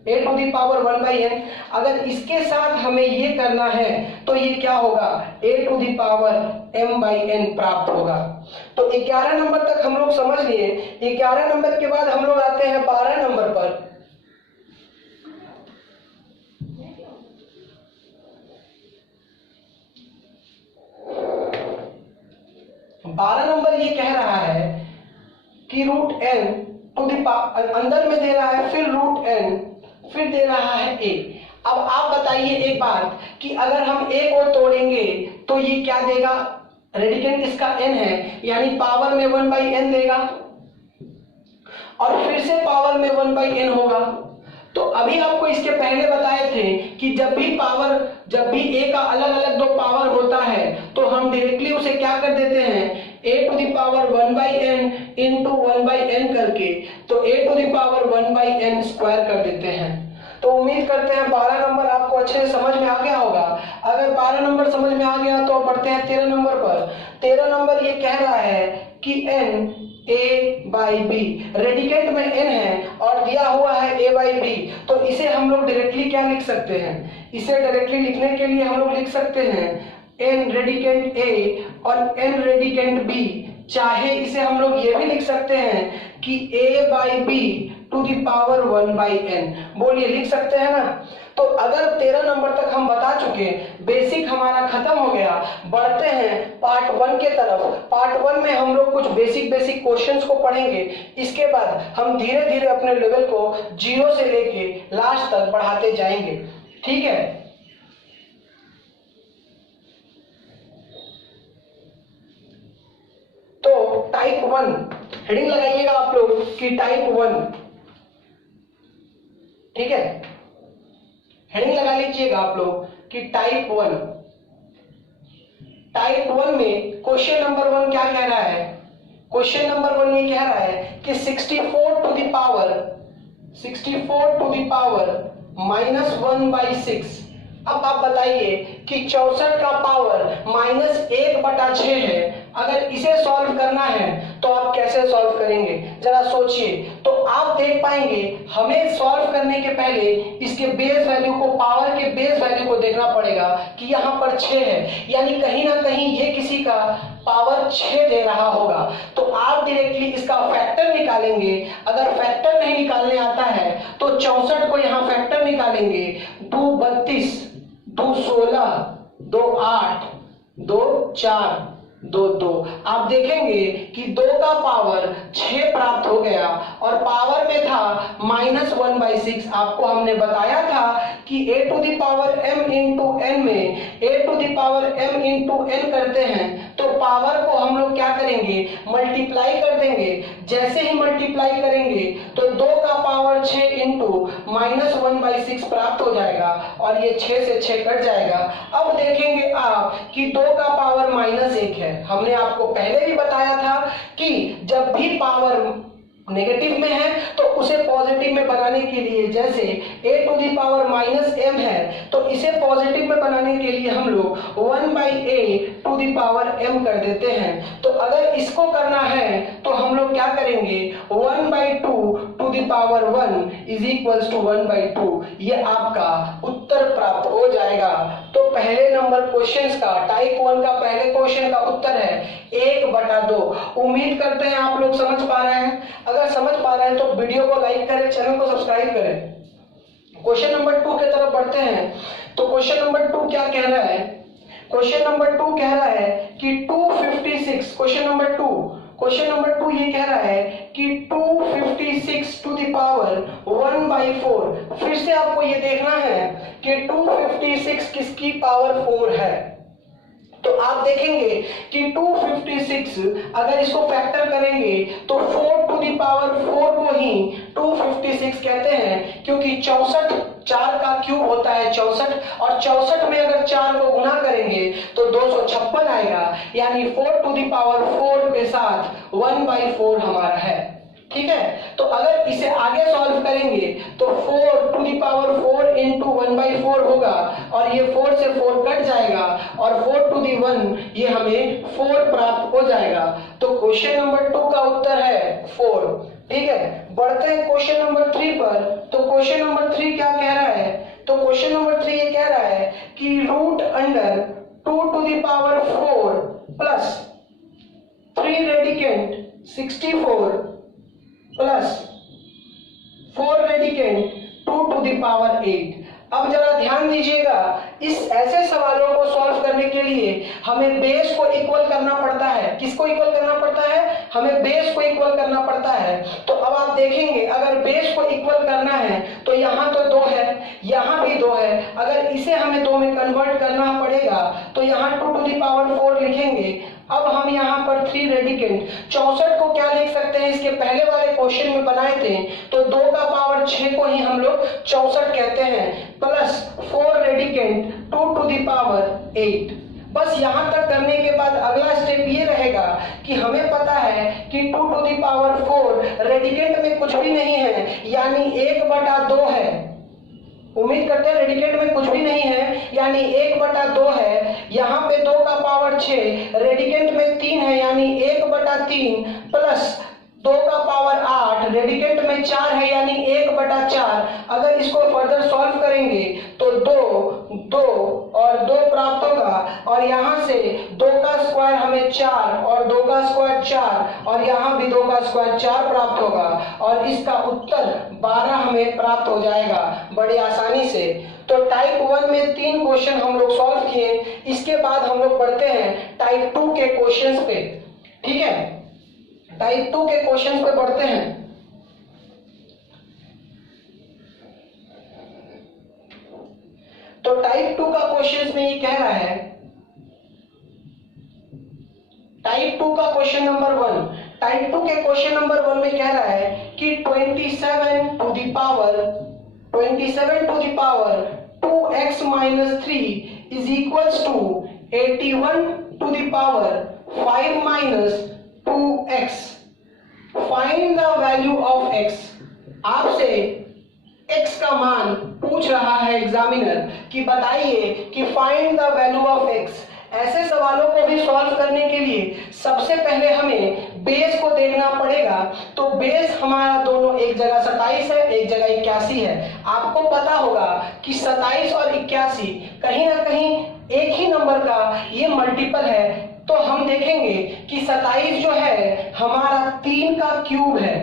a to the power 1/n। अगर इसके साथ हमें ये करना है तो ये क्या होगा, a to the power m/n प्राप्त होगा। तो 11 नंबर तक हम लोग समझ लिए। 11 नंबर के बाद हम लोग आते हैं 12 नंबर पर। 12 नंबर ये कह रहा है कि रूट n टू द अंदर में दे रहा है, फिर रूट n, फिर दे रहा है a। अब आप बताइए एक बात कि अगर हम a को तोड़ेंगे तो ये क्या देगा, रेडिकेंट इसका n है यानी पावर में 1/n देगा और फिर से पावर में 1/n होगा। तो अभी आपको इसके पहले बताए थे कि जब भी a का अलग अलग दो पावर होता है तो हम डायरेक्टली उसे क्या कर देते हैं, a to the power 1/n into 1/n करके, तो a to the power 1/n square कर देते हैं। तो उम्मीद करते हैं 12 नंबर आपको अच्छे से समझ में आ गया होगा। अगर 12 नंबर समझ में आ गया तो बढ़ते हैं 13 नंबर पर। 13 नंबर ये कह रहा है कि n a by b, radicand में n है और दिया हुआ है a बाई बी, तो इसे हम लोग डायरेक्टली क्या लिख सकते हैं, इसे डायरेक्टली लिखने के लिए हम लोग लिख सकते हैं n रेडिकेंट a और n रेडिकेंट b, चाहे इसे हम लोग ये भी लिख सकते हैं कि a by b to the power 1/n। बोलिए, लिख सकते हैं ना। तो अगर 13 नंबर तक हम बता चुके, बेसिक हमारा खत्म हो गया। बढ़ते हैं पार्ट 1 के तरफ। पार्ट 1 में हम लोग कुछ बेसिक क्वेश्चंस को पढ़ेंगे, इसके बाद हम धीरे धीरे अपने लेवल को 0 से लेके लास्ट तक बढ़ाते जाएंगे। ठीक है, तो टाइप 1 हेडिंग लगाइएगा आप लोग कि टाइप 1। ठीक है, हेडिंग लगा लीजिएगा आप लोग कि टाइप 1। टाइप 1 में क्वेश्चन नंबर 1 क्या कह रहा है, क्वेश्चन नंबर 1 ये कह रहा है कि 64 टू द पावर -1/6। अब आप बताइए कि 64 का पावर -1/6 है, अगर इसे सॉल्व करना है तो आप कैसे सॉल्व करेंगे, जरा सोचिए। तो आप देख पाएंगे हमें सॉल्व करने के पहले इसके बेस वैल्यू को, पावर के बेस वैल्यू को देखना पड़ेगा कि यहाँ पर 6 है, यानी कहीं ना कहीं ये किसी का पावर 6 दे रहा होगा। तो आप डायरेक्टली इसका फैक्टर निकालेंगे। अगर फैक्टर नहीं निकालने आता है तो 64 को यहाँ फैक्टर निकालेंगे, 2 32, 2 16, 2 8, 2 4, 2 2। आप देखेंगे कि 2 का पावर 6 प्राप्त हो गया और पावर में था -1/6। आपको हमने बताया था कि a to the power m into n में a to the power m into n करते हैं तो पावर को हम लोग क्या करेंगे, मल्टीप्लाई कर देंगे। जैसे ही मल्टीप्लाई करेंगे तो 2 का पावर 6 इंटू -1/6 प्राप्त हो जाएगा और ये 6 से 6 कट जाएगा। अब देखेंगे आप कि 2 का पावर -1 है। हमने आपको पहले भी बताया था कि जब भी पावर नेगेटिव में है तो उसे पॉजिटिव में बनाने के लिए, जैसे a to the power -m है तो इसे पॉजिटिव में बनाने के लिए हम लोग 1/a to the power m कर देते हैं। तो अगर इसको करना है तो हम लोग क्या करेंगे, 1/2 to the power 1 is equals to 1/2। ये आपका उत्तर प्राप्त हो जाएगा। तो पहले नंबर क्वेश्चंस का टाइप 1 का पहले क्वेश्चन का उत्तर है 1/2। उम्मीद करते हैं आप लोग समझ पा रहे हैं। अगर समझ पा रहे हैं तो वीडियो को लाइक करें, चैनल को सब्सक्राइब करें। क्वेश्चन नंबर 2 की तरफ बढ़ते हैं। तो क्वेश्चन नंबर 2 क्या कह रहा है? क्वेश्चन नंबर 2 कह रहा है कि 256, क्वेश्चन नंबर 2 ये कह रहा है कि 256 टू द पावर 1/4। फिर से आपको ये देखना है कि 256 किसकी पावर 4 है। तो आप देखेंगे कि 256 अगर इसको फैक्टर करेंगे तो 4 टू द पावर 4 को ही 256 कहते हैं, क्योंकि 64 4 का क्यूब होता है 64, और 64 में अगर 4 को गुना करेंगे तो 256 आएगा, यानी 4 टू द पावर 4 के साथ 1/4 हमारा है। ठीक है, तो अगर इसे आगे सॉल्व करेंगे तो 4 टू द पावर 4 इंटू 1/4 होगा, और ये 4 से 4 कट जाएगा, और 4 टू द 1 ये हमें 4 प्राप्त हो जाएगा। तो क्वेश्चन नंबर 2 का उत्तर है 4। ठीक है, बढ़ते हैं क्वेश्चन नंबर 3 पर। तो क्वेश्चन नंबर 3 क्या कह रहा है? तो क्वेश्चन नंबर 3 ये कह रहा है कि root under 2 to the power 4 plus 3 radicand 64 plus 4 radicand 2 to the power 8। अब जरा ध्यान दीजिएगा, इस ऐसे सवालों को सॉल्व करने के लिए हमें बेस को इक्वल करना पड़ता है। किसको इक्वल करना पड़ता है? हमें बेस को इक्वल करना पड़ता है। तो अब आप देखेंगे, अगर बेस को इक्वल करना है तो यहाँ तो 2 है, यहाँ भी 2 है, अगर इसे हमें 2 में कन्वर्ट करना पड़ेगा तो यहाँ 2 टू द पावर 4 लिखेंगे। अब हम यहाँ पर 3 रेडिकेंट 64 को क्या लिख सकते हैं? इसके पहले वाले क्वेश्चन में बनाए थे तो 2 का पावर 6 को ही हम लोग 64 कहते हैं, plus 4 radicand 2 to the power 8। बस यहाँ तक करने के बाद अगला स्टेप ये रहेगा कि हमें पता है कि 2 टू द पावर 4 रेडिकेंट में कुछ भी नहीं है, यानी 1/2 है। उम्मीद करते हैं रेडिकेंट में कुछ भी नहीं है, यानी 1/2 है। यहाँ पे 2 का पावर 6, रेडिकेंट में 3 है, यानी 1/3 प्लस 2 का पावर 8, रेडिकेंट में 4 है, यानी 1/4। अगर इसको फर्दर सॉल्व करेंगे तो 2 और 2 प्राप्त होगा, और यहाँ से 2 का स्क्वायर हमें 4 और 2 का स्क्वायर 4, और यहाँ भी 2 का स्क्वायर 4 प्राप्त होगा, और इसका उत्तर 12 हमें प्राप्त हो जाएगा बड़ी आसानी से। तो टाइप 1 में 3 क्वेश्चन हम लोग सॉल्व किए। इसके बाद हम लोग बढ़ते हैं टाइप 2 के क्वेश्चंस पे। ठीक है, टाइप 2 के क्वेश्चंस पे बढ़ते हैं। तो टाइप 2 का क्वेश्चन में ये कह रहा है, टाइप 2 का क्वेश्चन नंबर 1, टाइप 2 के क्वेश्चन नंबर 1 में कह रहा है कि 27 to the power 2x minus 3 is equals to 81 to the power 5 minus 2x. Find the value of x. आपसे x का मान पूछ रहा है एग्जामिनर कि बताइए कि find the value of x। ऐसे सवालों को भी सॉल्व करने के लिए सबसे पहले हमें बेस को देखना पड़ेगा। तो बेस हमारा दोनों एक जगह 27 है, एक जगह 81 है। आपको पता होगा कि 27 और 81 कहीं ना कहीं एक ही नंबर का ये मल्टीपल है। तो हम देखेंगे कि 27 जो है हमारा 3 का क्यूब है,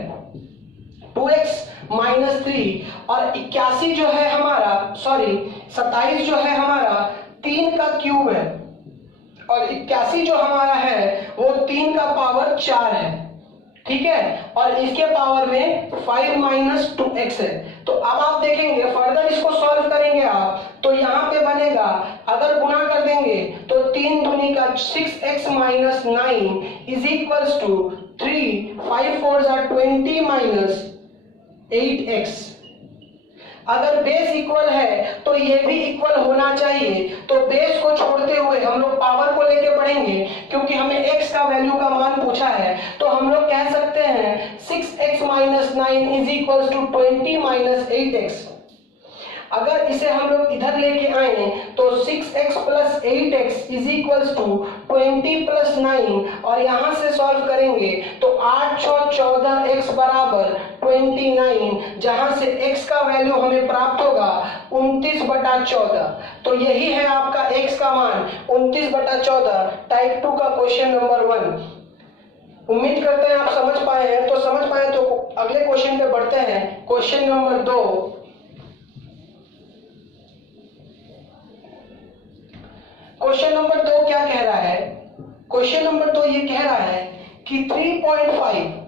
2x minus 3, और 81 जो है हमारा 27 जो है हमारा 3 का क्यूब है, और 81 जो हमारा है वो 3 का पावर 4 है। ठीक है, और इसके पावर में 5 minus 2x है। तो अब आप देखेंगे फर्दर इसको सॉल्व करेंगे आप, तो यहाँ पे बनेगा, अगर गुना कर देंगे तो 3 दूनी का 6x minus 9 is equals to 3, 5 4s are 20 minus 8x। अगर बेस इक्वल है तो ये भी इक्वल होना चाहिए। तो बेस को छोड़ते हुए हम लोग पावर को लेके बढ़ेंगे, क्योंकि हमें x का वैल्यू का मान पूछा है। तो हम लोग कह सकते हैं 6x minus 9 is equals to 20 minus 8x। अगर इसे हम लोग इधर लेके आए तो 6 6x plus 8x is equals to 20 plus 9 और यहां से सॉल्व करेंगे तो 8 6 14 x बराबर 29, जहां से x का वैल्यू हमें प्राप्त होगा 29/14। तो यही है आपका x का मान 29/14, टाइप 2 का क्वेश्चन नंबर 1। उम्मीद करते हैं आप समझ पाए हैं। तो समझ पाए तो अगले क्वेश्चन पे बढ़ते हैं। Question number 2। क्वेश्चन नंबर 2 क्या कह रहा है? क्वेश्चन नंबर 2 ये कह रहा है कि 3.5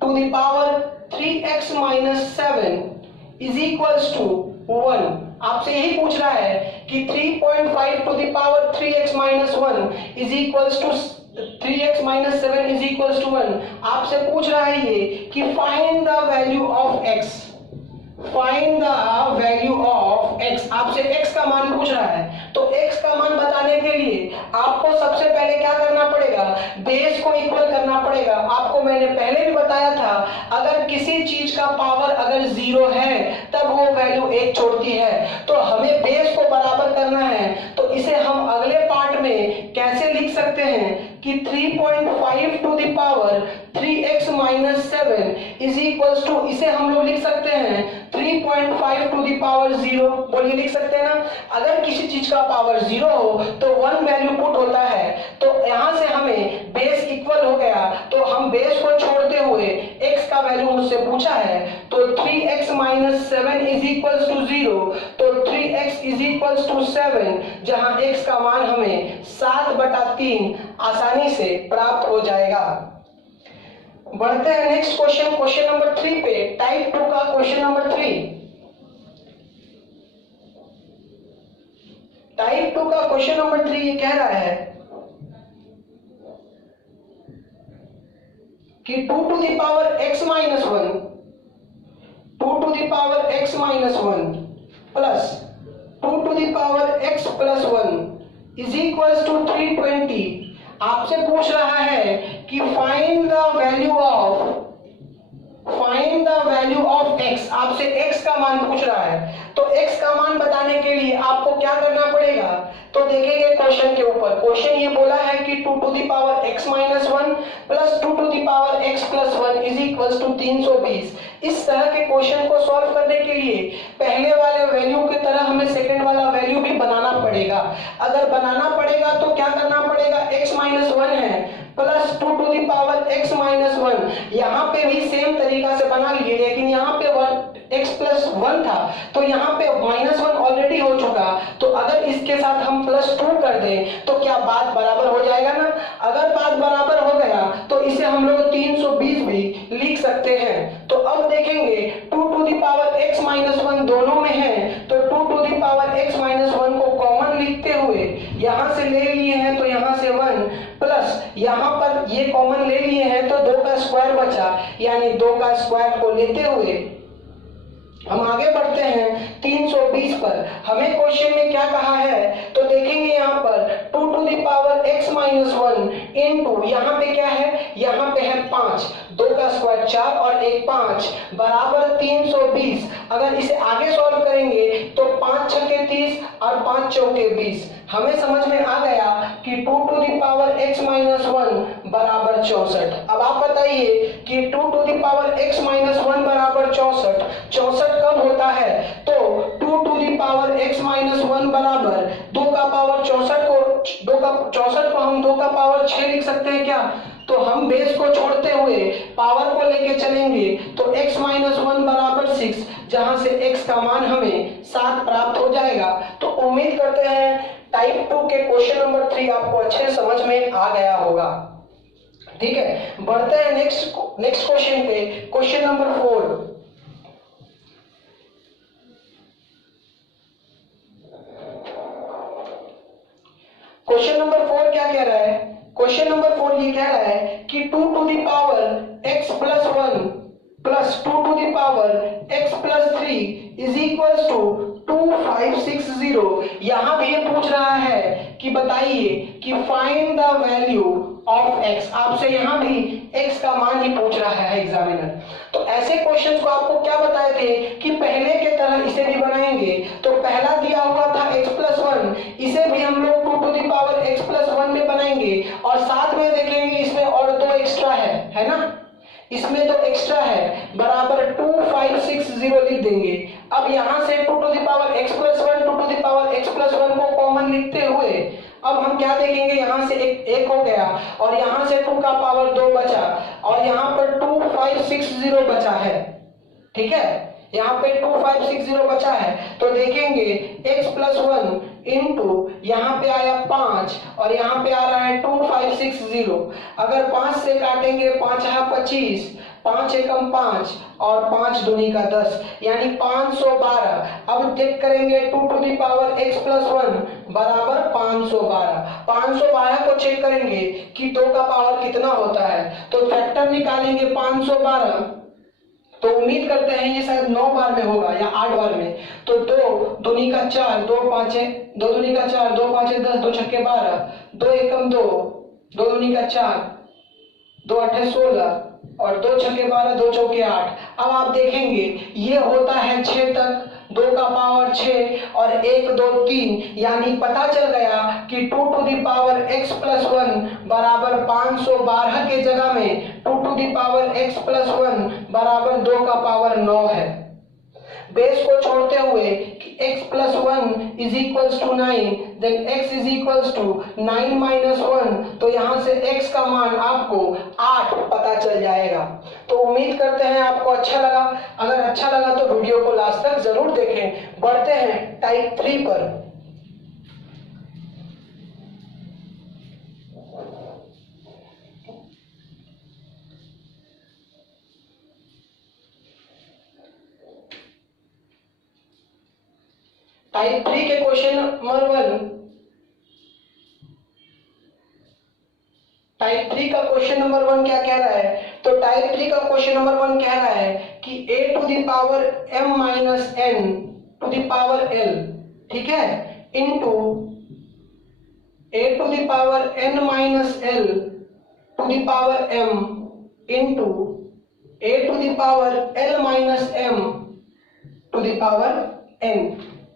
to the power 3x minus 7 is equals to 1। आपसे यही पूछ रहा है कि 3.5 to the power 3x minus 1 is equals to 3x minus 7 is equals to 1। आपसे पूछ रहा है ये कि find the value of x। Find the value of x। आपसे x का मान पूछ रहा है, तो x का मान बताने के लिए आपको सबसे पहले क्या करना पड़ेगा? बेस को इक्वल करना पड़ेगा। आपको मैंने पहले भी बताया था, अगर किसी चीज का पावर अगर 0 है तब वो वैल्यू 1 छोड़ती है। तो हमें बेस को बराबर करना है, तो इसे हम अगले पार्ट में कैसे लिख सकते हैं कि 3.5 to the power 3x minus 7 is equals to, इसे हम लोग लिख सकते हैं 3.5 टू द पावर 0। बोलिए, लिख सकते हैं ना? अगर किसी चीज का पावर 0 हो तो 1 वैल्यू पुट होता है। तो यहां से हमें बेस इक्वल हो गया, तो हम बेस को छोड़ते हुए x का वैल्यू मुझसे पूछा है, तो 3x minus 7 is equals to 0। तो 3x इज इक्वल्स टू 7, जहां x का मान हमें 7/3 आसानी से प्राप्त हो जाएगा। बढ़ते हैं नेक्स्ट क्वेश्चन, क्वेश्चन नंबर 3 पे, टाइप 2 का क्वेश्चन नंबर 3। टाइप 2 का क्वेश्चन नंबर 3 ये कह रहा है कि 2 to the power x minus 1, 2 to the power x minus 1 plus 2 to the power x plus 1 is equals to 320। आपसे पूछ रहा है कि find the value of x। आपसे x का मान पूछ रहा है, तो x का मान बताने के लिए आपको क्या करना पड़ेगा? तो देखेंगे क्वेश्चन के ऊपर। क्वेश्चन ये बोला है कि 2 to the power x minus 1 plus 2 to the power x plus 1 is equals to 320। इस तरह के क्वेश्चन को सॉल्व करने के लिए पहले वाले वैल्यू की तरह हमें सेकंड वाला वैल्यू भी बनाना पड़ेगा। अगर बनाना पड़ेगा तो क्या करना पड़ेगा? x माइनस 1 है plus 2 to the power x minus 1। यहाँ पे भी सेम तरीका से बना लिए, लेकिन यहाँ पे x प्लस 1 था, तो यहाँ पे माइनस 1 ऑलरेडी हो चुका। तो अगर इसके साथ हम प्लस 2 कर दें तो क्या बात बराबर हो जाएगा ना? अगर बात बराबर हो गया तो इसे हम लोग 320 भी लिख सकते हैं। तो अब देखेंगे 2 to the power x minus 1 दोनों में है, तो 2 to the power x minus 1 को कॉमन लिखते हुए यहां से ले लिए हैं, तो यहां से 1 प्लस यहां पर ये कॉमन ले लिए हैं, तो 2 का स्क्वायर बचा, यानी 2 का स्क्वायर को लेते हुए हम आगे बढ़ते हैं 320 पर। हमें क्वेश्चन में क्या कहा है? तो देखेंगे यहाँ पर 2 to the power x minus 1 into, यहाँ पे क्या है? यहाँ पे है 5, 2 का स्क्वायर 4 और 1 5 बराबर 320। अगर इसे आगे सॉल्व करेंगे तो 5 छक्के 30 और 5 चौके 20। हमें समझ में आ गया कि 2 to the power x minus 1 बराबर 64। अब आप बताइए कि 2 to the power x minus 1 बराबर 64, 64 कब होता है? तो 2 to the power x minus 1 बराबर 2 का पावर 64 को हम 2 का पावर 6 लिख सकते हैं क्या? तो हम बेस को छोड़ते हुए पावर को लेके चलेंगे, तो x माइनस 1 बराबर 6, जहां से x का मान हमें 7 प्राप्त हो जाएगा। तो उम्मीद करते हैं टाइप 2 के क्वेश्चन नंबर 3 आपको अच्छे समझ में आ गया होगा। ठीक है, बढ़ते हैं नेक्स्ट क्वेश्चन पे, क्वेश्चन नंबर 4। क्वेश्चन नंबर 4 क्या कह रहा है? क्वेश्चन नंबर 4 ये कह रहा है कि 2 to the power x plus 1 plus 2 to the power x plus 3 is equals to 2560। यहां भी ये पूछ रहा है कि बताइए कि find the value of x। आपसे यहां भी x का मान ही पूछ रहा है एग्जामिनर। तो ऐसे क्वेश्चंस को आपको क्या बताए थे कि पहले के तरह इसे भी बनाएंगे। तो पहले 2 to the power x plus 1 2 to the power x plus 1 को कॉमन लिखते हुए अब हम क्या देखेंगे, यहां से एक हो गया और यहां से 2 का पावर 2 बचा और यहां पर 2560 बचा है। ठीक है, यहाँ पे 2560 बचा है तो देखेंगे x प्लस 1 इंटू यहाँ पे आया 5 और यहाँ पे आ रहा है 2560। अगर 5 से काटेंगे 5 है 25, 5 एकम 5 और 5 दूनी का 10 यानी 512। अब चेक करेंगे 2 to the power x plus 1 बराबर 512। 512 को चेक करेंगे कि 2 का पावर कितना होता है तो फैक्टर निकालेंगे 512। तो उम्मीद करते हैं ये शायद 9 बार में होगा या 8 बार में। तो 2 दूनी का 4, 2 5 2 दूनी का 4, 2 5 10, 2 छक्के 12, 2 एकम 2, 2 दूनी का 4, 2 8 16 और 2 छक्के 12, 2 चौके 8। अब आप देखेंगे ये होता है 6 तक, 2 का पावर 6 और 1 2 3 यानी पता चल गया कि 2 to the power x plus 1 बराबर 512 के जगह में 2 to the power x plus 1 बराबर 2 का पावर 9 है। बेस को छोड़ते हुए कि x plus 1 is equals to 9, then x is equals to 9 minus 1, तो यहाँ से x का मान आपको 8 पता चल जाएगा। तो उम्मीद करते हैं आपको अच्छा लगा। अगर अच्छा लगा तो वीडियो को लास्ट तक जरूर देखें। बढ़ते हैं टाइप 3 पर। टाइप 3 के क्वेश्चन नंबर 1, टाइप 3 का क्वेश्चन नंबर 1 क्या कह रहा है? तो टाइप 3 का क्वेश्चन नंबर 1 कह रहा है कि a to the power m minus n to the power l, ठीक है, into a to the power n minus l to the power m into a to the power l minus m to the power n।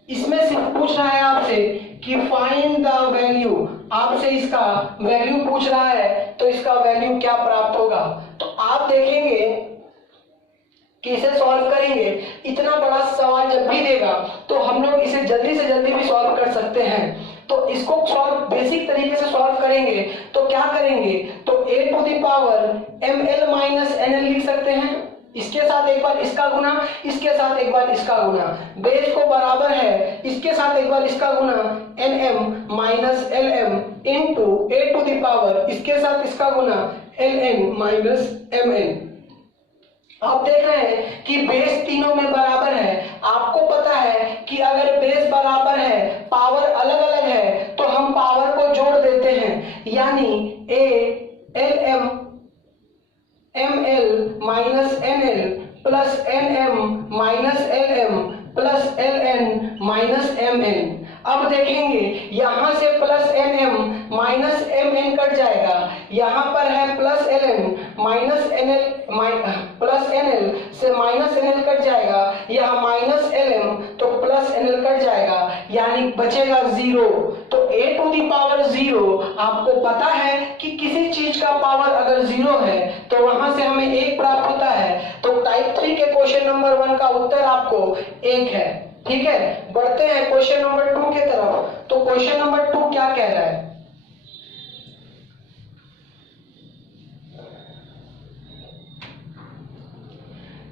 इसमें सिर्फ पूछ रहा है आपसे कि find the value, आपसे इसका वैल्यू पूछ रहा है तो इसका वैल्यू क्या प्राप्त होगा। तो आप देखेंगे कि इसे सॉल्व करेंगे। इतना बड़ा सवाल जब भी देगा तो हम लोग इसे जल्दी से जल्दी भी सॉल्व कर सकते हैं। तो इसको सॉल्व बेसिक तरीके से सॉल्व करेंगे तो क्या करेंगे, तो a to the power ml minus nl लिख सकते हैं। इसके साथ एक बार इसका गुना, इसके साथ एक बार इसका गुना, बेस को बराबर है, इसके साथ एक बार इसका गुना nm minus lm into a to the power, इसके साथ इसका गुना ln माइनस mn। आप देख रहे हैं कि बेस तीनों में बराबर है। आपको पता है कि अगर बेस बराबर है, पावर अलग अलग है तो हम पावर को जोड़ देते हैं, यानी a lm ml minus nl plus nm minus lm plus ln minus mn। अब देखेंगे यहां से plus nm minus mn cut जाएगा, यहां पर है plus ln minus nl plus nl से माइनस nl कट जाएगा, यहां माइनस lm तो प्लस nl कट जाएगा, यानी बचेगा 0। तो a टू दी पावर 0, आपको पता है कि किसी चीज का पावर अगर 0 है तो वहां से हमें 1 प्राप्त होता है। तो टाइप 3 के क्वेश्चन नंबर 1 का उत्तर आपको 1 है। ठीक है, बढ़ते हैं क्वेश्चन नंबर 2 के तरफ। तो क्वेश्चन नंबर 2 क्या कह रहा है?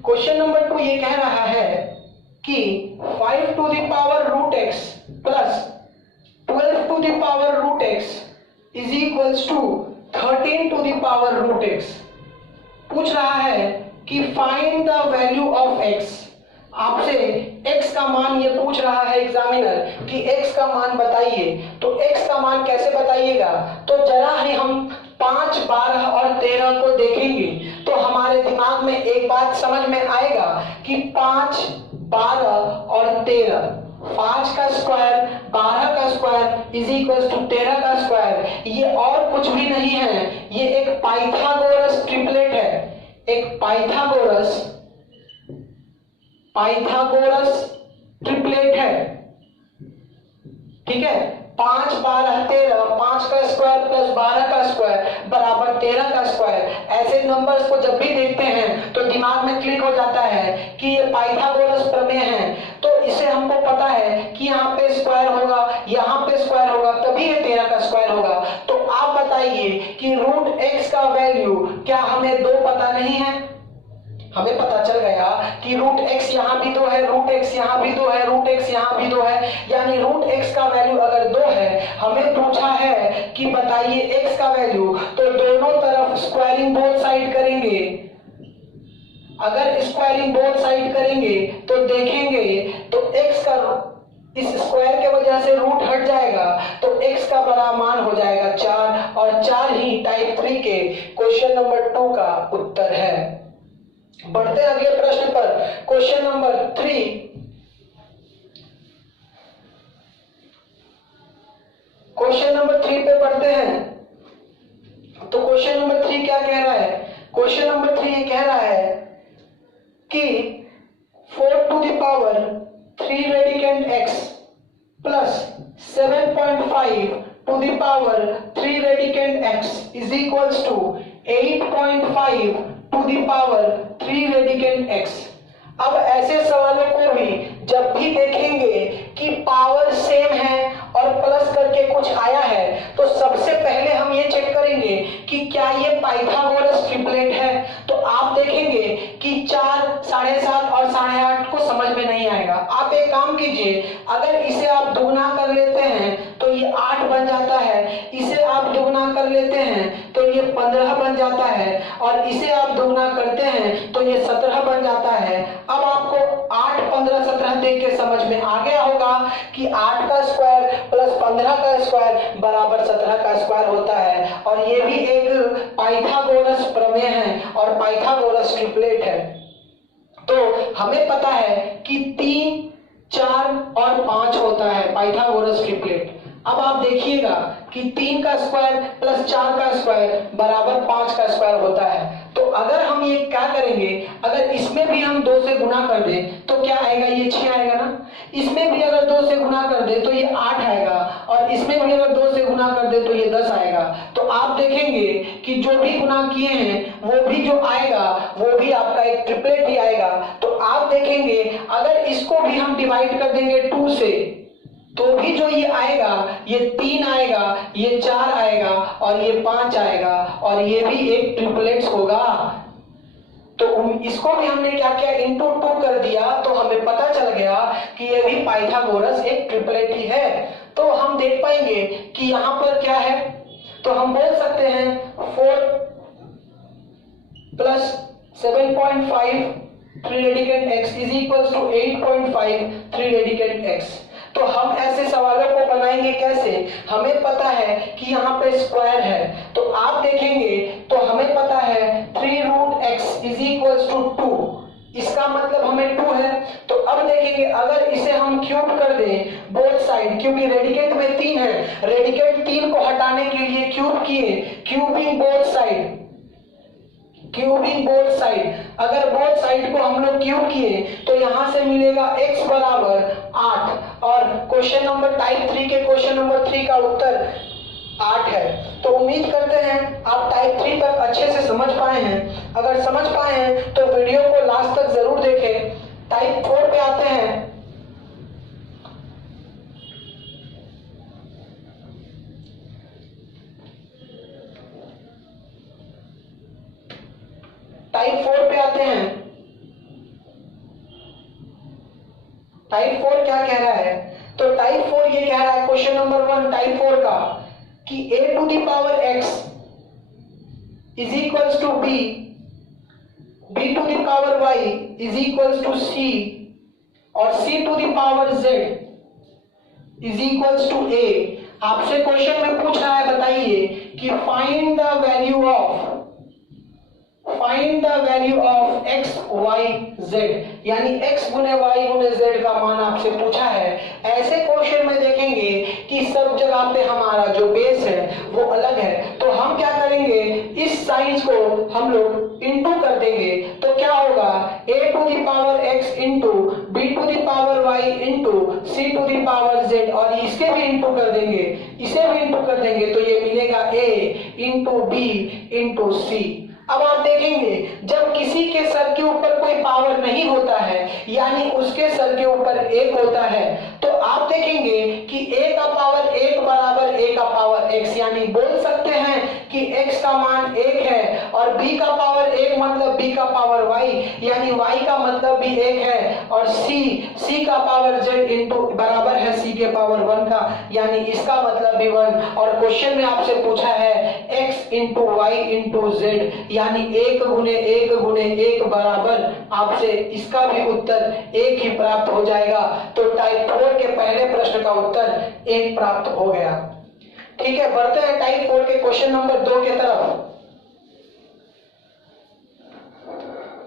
क्वेश्चन नंबर 2 ये कह रहा है कि 5 to the power root x plus 12 to the power root x is equals to 13 to the power root x। पूछ रहा है कि find the value of x। आपसे x का मान ये पूछ रहा है एग्जामिनर कि x का मान बताइए। तो x का मान कैसे बताइएगा, तो जरा ही हम 5, 12 और 13 को देखेंगे तो हमारे दिमाग में एक बात समझ में आएगा कि 5, 12 और 13, 5 का स्क्वायर 12 का स्क्वायर इज इक्वल टू 13 का स्क्वायर, ये और कुछ भी नहीं है, ये एक पाइथागोरस ट्रिपलेट है, एक पाइथागोरस ट्रिपलेट है। ठीक है, 5, 12, 13, 5 का स्क्वायर प्लस 12 का स्क्वायर बराबर 13 का स्क्वायर। ऐसे नंबर्स को जब भी देखते हैं तो दिमाग में क्लिक हो जाता है कि ये पाइथागोरस प्रमेय है। तो इसे हमको पता है कि यहाँ पे स्क्वायर होगा, यहाँ पे स्क्वायर होगा, तभी ये 13 का स्क्वायर होगा। तो आप बताइए कि रूट एक्स का वैल्यू क्या हमें 2 पता नहीं है? हमें पता चल गया कि रूट एक्स यहाँ भी 2 है, रूट एक्स यहाँ भी 2 है, रूट एक्स यहाँ भी 2 है, यानी रूट एक्स का वैल्यू अगर 2 है, हमें पूछा है कि बताइए एक्स का वैल्यू, तो दोनों तरफ स्क्वायरिंग बोथ साइड करेंगे। अगर स्क्वायरिंग बोथ साइड करेंगे तो देखेंगे तो x का इस स्क्वायर के वजह से रूट हट जाएगा, तो x का बड़ा मान हो जाएगा 4, और 4 ही टाइप 3 के क्वेश्चन नंबर 2 का उत्तर है। बढ़ते अगले प्रश्न पर, क्वेश्चन नंबर 3। क्वेश्चन नंबर 3 पे पढ़ते हैं। तो क्वेश्चन नंबर 3 क्या कह रहा है? क्वेश्चन नंबर 3 ये कह रहा है कि 4 to the power 3 radicand x plus 7.5 to the power 3 radicand x is equals to 8.5 to the power 3 radicand x। अब ऐसे सवालों को भी जब भी देखेंगे कि पावर सेम है और प्लस करके कुछ आया है, तो सबसे पहले हम ये चेक करेंगे कि क्या ये पाइथागोरस ट्रिपलेट है। तो आप देखेंगे कि 4, 7.5 और 8.5 को समझ में नहीं आएगा। आप एक काम कीजिए, अगर इसे आप दुगना कर लेते हैं तो ये 8 बन जाता है, इसे आप दुगना कर लेते हैं तो ये 15 बन जाता है, और इसे आप दुगना करते हैं तो ये 17 बन जाता है। अब आपको 8, 15, 17 देख के समझ में आ गया होगा कि 8 का स्क्वायर प्लस 15 का स्क्वायर बराबर 17 का स्क्वायर होता है, और ये भी एक पाइथागोरस प्रमेय है और पाइथागोरस ट्रिपलेट है। तो हमें पता है कि 3, 4 और 5 होता है पाइथागोरस ट्रिपलेट। अब आप देखिएगा कि 3 का स्क्वायर प्लस 4 का स्क्वायर बराबर 5 का स्क्वायर होता है। तो अगर हम ये क्या करेंगे, अगर इसमें भी हम 2 से गुना कर दें तो क्या आएगा? ये 6 आएगा ना। इसमें भी अगर 2 से गुना कर दे तो ये 8 आएगा, और इसमें भी अगर 2 से गुना कर दे तो ये 10 आएगा। तो आप देखेंगे कि जो भी गुना किए हैं वो भी जो आएगा वो भी आपका एक ट्रिपलेट ही आएगा। तो आप देखेंगे अगर इसको भी हम डिवाइड कर देंगे 2 से, तो भी जो ये आएगा ये 3 आएगा, ये 4 आएगा और ये 5 आएगा, और ये भी एक ट्रिपलेट्स होगा। तो इसको भी हमने क्या किया, इंटू 2 कर दिया, तो हमें पता चल गया कि ये भी पाइथागोरस एक ट्रिपलेट ही है। तो हम देख पाएंगे कि यहाँ पर क्या है, तो हम बोल सकते हैं 4 plus 7.5 3 radicand x is equal to 8.5 3 radicand x। तो हम ऐसे सवालों को बनाएंगे कैसे? हमें पता है कि यहाँ पे स्क्वायर है, तो आप देखेंगे तो हमें पता है 3 root x is equal to 2, इसका मतलब हमें 2 है। तो अब देखेंगे अगर इसे हम क्यूब कर दें बोथ साइड, क्योंकि रेडिकेंड में 3 है, रेडिकेंड 3 को हटाने के लिए क्यूब किए, cubing both side, cubing both side. अगर बोथ साइड को हम लोग क्यूब किए तो यहां से मिलेगा x बराबर 8, और क्वेश्चन नंबर टाइप 3 के क्वेश्चन नंबर 3 का उत्तर 8 है। तो उम्मीद करते हैं आप टाइप 3 तक अच्छे से समझ पाए हैं। अगर समझ पाए हैं तो वीडियो को लास्ट तक जरूर देखें। टाइप 4 पे आते हैं। टाइप 4 पे आते हैं। टाइप 4 क्या कह रहा है? तो टाइप 4 ये कह रहा है क्वेश्चन नंबर 1 टाइप 4 का कि a to the power x is equals to b, b to the power y is equals to c, और c to the power z is equals to a। आपसे question में पूछ रहा है, बताइए कि find the value of x y z, यानी x गुने y गुने z का मान आपसे पूछा है। ऐसे क्वेश्चन में देखेंगे कि सब जगह पे हमारा जो बेस है वो अलग है, तो हम क्या करेंगे, इस साइंस को हम लोग इंटू कर देंगे। तो क्या होगा, a to the power x into b to the power y into c to the power z, और इसके भी इंटू कर देंगे, इसे भी इंटू कर देंगे, तो ये मिलेगा a into b into c। अब आप देखेंगे जब किसी के सर के ऊपर कोई पावर नहीं होता है, यानी उसके सर के ऊपर 1 होता है, तो आप देखेंगे कि a का पावर 1 बराबर a का पावर x, यानी बोल सकते हैं कि x का मान 1 है, और b का पावर 1 मतलब b का पावर y, यानी y का मतलब भी 1 है, और c का पावर z इंटू बराबर है c के पावर 1 का, यानी इसका मतलब भी 1। और क्वेश्चन में आपसे पूछा है x into y into z, यानी 1 गुने 1 गुने 1 बराबर, आपसे इसका भी उत्तर 1 ही प्राप्त हो जाएगा। तो टाइप 4 के पहले प्रश्न का उत्तर 1 प्राप्त हो गया। ठीक है, बढ़ते हैं टाइप 4 के क्वेश्चन नंबर 2 के तरफ।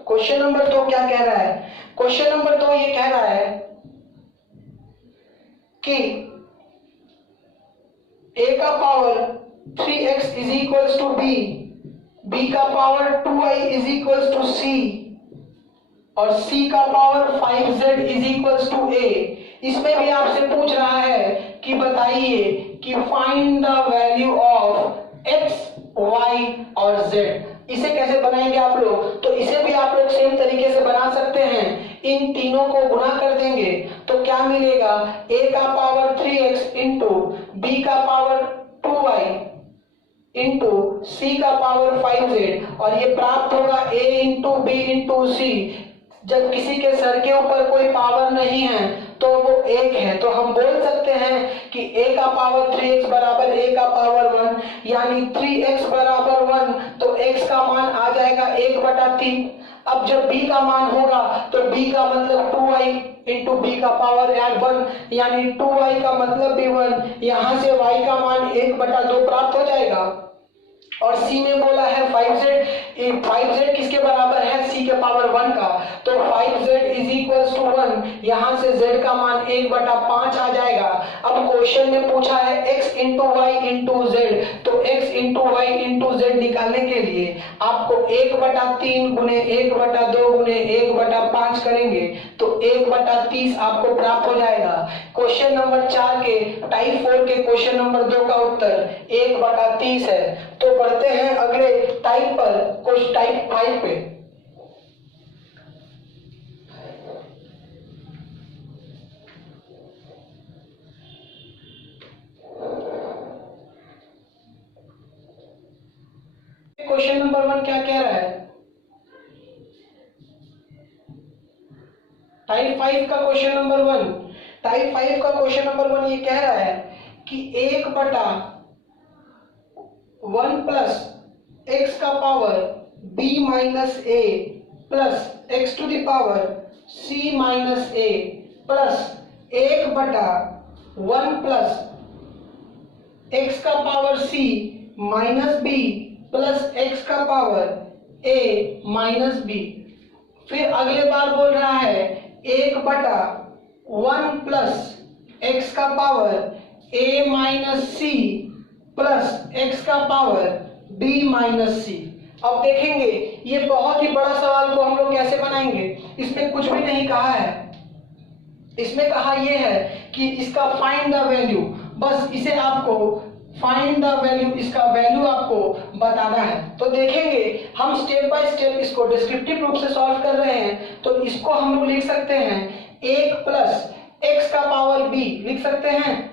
क्वेश्चन नंबर 2 क्या कह रहा है? क्वेश्चन नंबर 2 ये कह रहा है कि a का power 3x is equals to b का power 2y is equals to c, और c का power 5z is equals to a। इसमें भी आपसे पूछ रहा है कि बताइए कि find the value of x, y और z। इसे कैसे बनाएंगे आप लोग? तो इसे भी आप लोग सेम तरीके से बना सकते हैं, इन तीनों को गुणा कर देंगे तो क्या मिलेगा? a का पावर 3x इंटू b का पावर 2y इंटू c का पावर 5z, और ये प्राप्त होगा a इंटू बी इंटू सी। जब किसी के सर के ऊपर कोई पावर नहीं है तो वो 1 है, तो हम बोल सकते हैं कि a का पावर 3x बराबर a का पावर 1, यानी 3x बराबर 1, तो x का मान आ जाएगा 1/3। अब जब b का मान होगा तो b का मतलब 2y इंटू b का पावर 1, यानी 2y का मतलब भी 1, यहाँ से y का मान 1/2 प्राप्त हो जाएगा। और c में बोला है 5z किसके बराबर है? c के पावर 1 का, तो 5z इज इक्वल्स टू 1, यहाँ से z का मान 1/5 आ जाएगा। अब क्वेश्चन में पूछा है x into y into z, तो x into y into z निकालने के लिए आपको 1/3 गुने 1/2 गुने 1/5 करेंगे तो 1/30 आपको प्राप्त हो जाएगा। क्वेश्चन नंबर 4 के टाइप 4 के क्वेश्चन नंबर 2 का उत्तर 1/30 है। तो बढ़ते हैं अगले टाइप पर, कुछ टाइप 5 पे। क्वेश्चन नंबर 1 क्या कह रहा है? टाइप 5 का क्वेश्चन नंबर 1, टाइप 5 का क्वेश्चन नंबर 1 ये कह रहा है कि 1/1 प्लस x का power b minus a plus x to the power c minus a plus 1/1 plus x का power c minus b plus x का पावर a माइनस b। फिर अगले बार बोल रहा है 1/1 प्लस x का power a minus c plus x का पावर b माइनस c। अब देखेंगे ये बहुत ही बड़ा सवाल को हम लोग कैसे बनाएंगे। इसमें कुछ भी नहीं कहा है, इसमें कहा ये है कि इसका फाइंड द वैल्यू, बस इसे आपको फाइंड द वैल्यू, इसका वैल्यू आपको बताना है। तो देखेंगे हम स्टेप बाय स्टेप इसको डिस्क्रिप्टिव रूप से सॉल्व कर रहे हैं। तो इसको हम लोग लिख सकते हैं 1 प्लस x का पावर b लिख सकते हैं,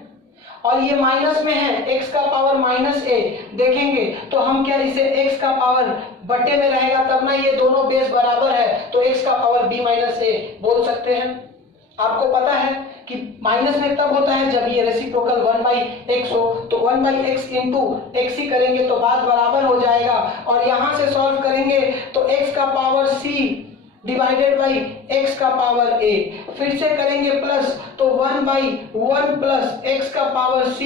और ये माइनस में है x का पावर माइनस a। देखेंगे तो हम क्या, इसे x का पावर बटे में रहेगा तब ना, ये दोनों बेस बराबर है तो x का पावर b माइनस a बोल सकते हैं। आपको पता है कि माइनस में तब होता है जब ये रेसिप्रोकल 1/x हो, तो 1/x इंटू x ही करेंगे तो बात बराबर हो जाएगा। और यहाँ से सॉल्व करेंगे तो x का power c divided by x का पावर a, फिर से करेंगे प्लस तो 1/1 प्लस x का power c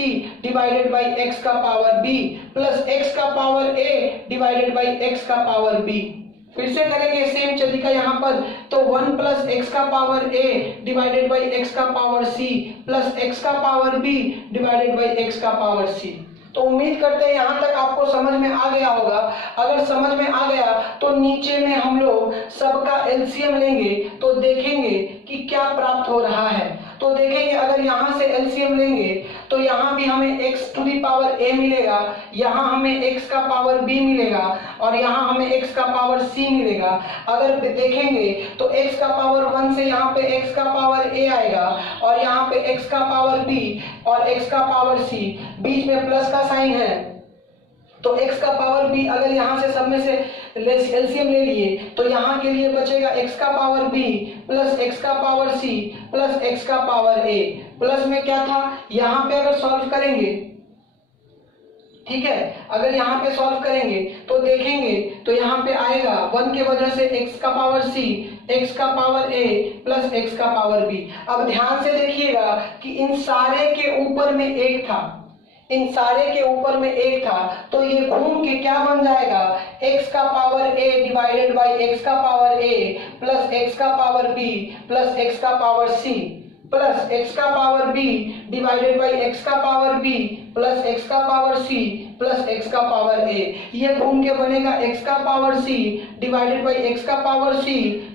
divided by x का पावर b प्लस x का power a divided by x का पावर b। फिर से करेंगे सेम तरीका यहाँ पर, तो 1 प्लस x का power a divided by x का पावर c प्लस x का power b divided by x का पावर c। तो उम्मीद करते हैं यहाँ तक आपको समझ में आ गया होगा। अगर समझ में आ गया तो नीचे में हम लोग सबका एलसीएम लेंगे तो देखेंगे कि क्या प्राप्त हो रहा है। तो देखेंगे अगर यहाँ से एलसीएम लेंगे तो यहाँ भी हमें x to the power a मिलेगा, यहाँ हमें x का पावर b मिलेगा और यहाँ हमें x का पावर c मिलेगा। अगर देखेंगे तो x का पावर 1 से यहाँ पे x का पावर a आएगा और यहाँ पे x का पावर b और x का पावर c, बीच में प्लस का साइन है तो x का पावर b, अगर यहाँ से सब में से एलसीएम ले लिए तो यहाँ के लिए बचेगा x का पावर b प्लस x का पावर c प्लस x का पावर a। प्लस में क्या था, यहाँ पे अगर सॉल्व करेंगे, ठीक है, अगर यहाँ पे सॉल्व करेंगे तो देखेंगे तो यहाँ पे आएगा 1 के वजह से x का पावर c, x का पावर a प्लस x का पावर b। अब ध्यान से देखिएगा कि इन सारे के ऊपर में एक था, इन सारे के ऊपर में एक था, तो ये घूम के क्या बन जाएगा, x का power a divided by x का पावर a प्लस x का पावर b प्लस x का पावर c प्लस x का power b divided by x का पावर b प्लस x का पावर c प्लस x का power a। ये घूम के बनेगा x का power c divided by x का पावर c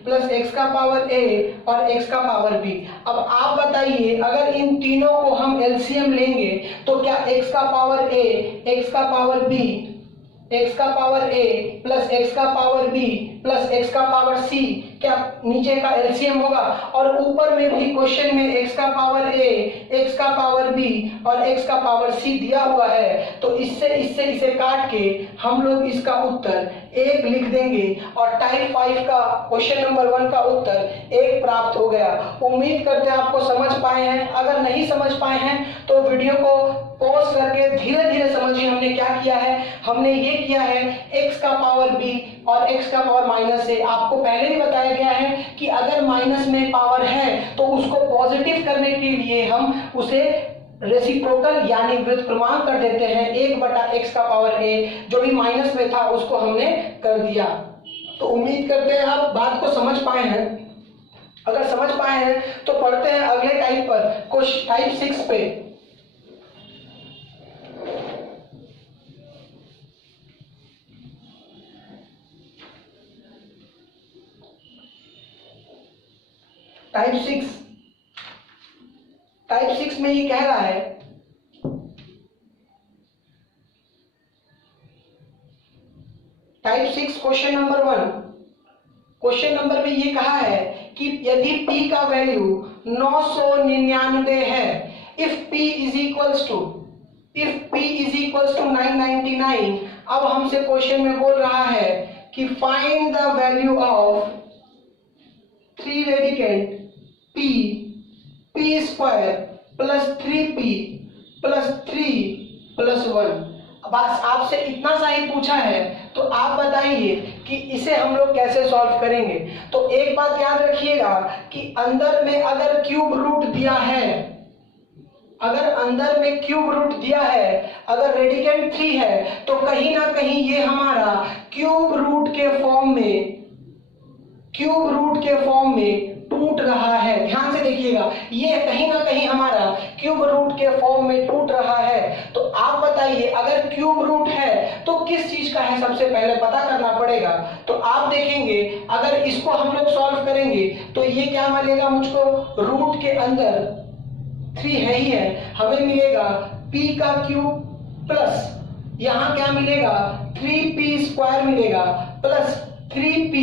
प्लस x का पावर a और x का पावर b। अब आप बताइए अगर इन तीनों को हम एलसीएम लेंगे तो क्या x का पावर a, x का पावर b, x का पावर a प्लस x का पावर b प्लस x का पावर c क्या नीचे का एलसीएम होगा? और ऊपर में भी क्वेश्चन में x का पावर a, x का पावर b और x का पावर c दिया हुआ है, तो इससे इसे काट के हम लोग इसका उत्तर 1 लिख देंगे और टाइप 5 का क्वेश्चन नंबर 1 का उत्तर 1 प्राप्त हो गया। उम्मीद करते हैं आपको समझ पाए हैं। अगर नहीं समझ पाए हैं तो वीडियो को पॉज करके धीरे धीरे समझिए हमने क्या किया है। हमने ये किया है x का पावर b और x का पावर माइनस a। आपको पहले ही बताया गया है कि अगर माइनस में पावर है तो उसको पॉजिटिव करने के लिए हम उसे रेसिप्रोकल यानी व्युत्क्रमांक कर देते हैं, 1/x का पावर a, जो भी माइनस में था उसको हमने कर दिया। तो उम्मीद करते हैं आप बात को समझ पाए हैं। अगर समझ पाए हैं तो पढ़ते हैं अगले टाइप पर, क्वेश्चन टाइप 6 पे। टाइप 6 में ये कह रहा है type 6 question number 1, question number में ये कहा है कि यदि p का वैल्यू 999 है, if p is equals to 999। अब हमसे क्वेश्चन में बोल रहा है कि find the value of 3 radicand p square plus 3p plus 3 plus 1। बस आपसे इतना सा ही पूछा है, तो आप बताइए कि इसे हम लोग कैसे सॉल्व करेंगे। तो एक बात याद रखिएगा कि अंदर में अगर क्यूब रूट दिया है, अगर अंदर में क्यूब रूट दिया है, अगर रेडिकेंट 3 है तो कहीं ना कहीं ये हमारा क्यूब रूट के फॉर्म में टूट रहा है। ध्यान से देखिएगा, ये कहीं ना कहीं हमारा क्यूब रूट के फॉर्म में टूट रहा है। तो आप बताइए अगर क्यूब रूट है तो किस चीज का है, सबसे पहले पता करना पड़ेगा। तो आप देखेंगे अगर इसको हम लोग सॉल्व करेंगे तो ये क्या मिलेगा मुझको, रूट के अंदर 3 है ही है, हमें मिलेगा p का क्यूब प्लस यहाँ क्या मिलेगा 3p स्क्वायर मिलेगा प्लस 3p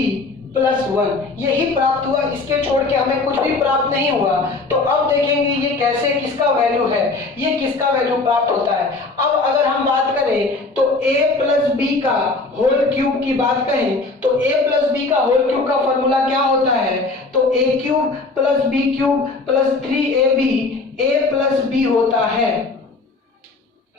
प्लस 1, यही प्राप्त हुआ। इसके छोड़ के हमें कुछ भी प्राप्त नहीं हुआ। तो अब देखेंगे ये कैसे, किसका वैल्यू है, ये किसका वैल्यू प्राप्त होता है। अब अगर हम बात करें तो a प्लस बी का होल क्यूब की बात कहें तो a प्लस बी का होल क्यूब का फॉर्मूला क्या होता है, तो a cube plus b cube plus 3ab a plus b होता है।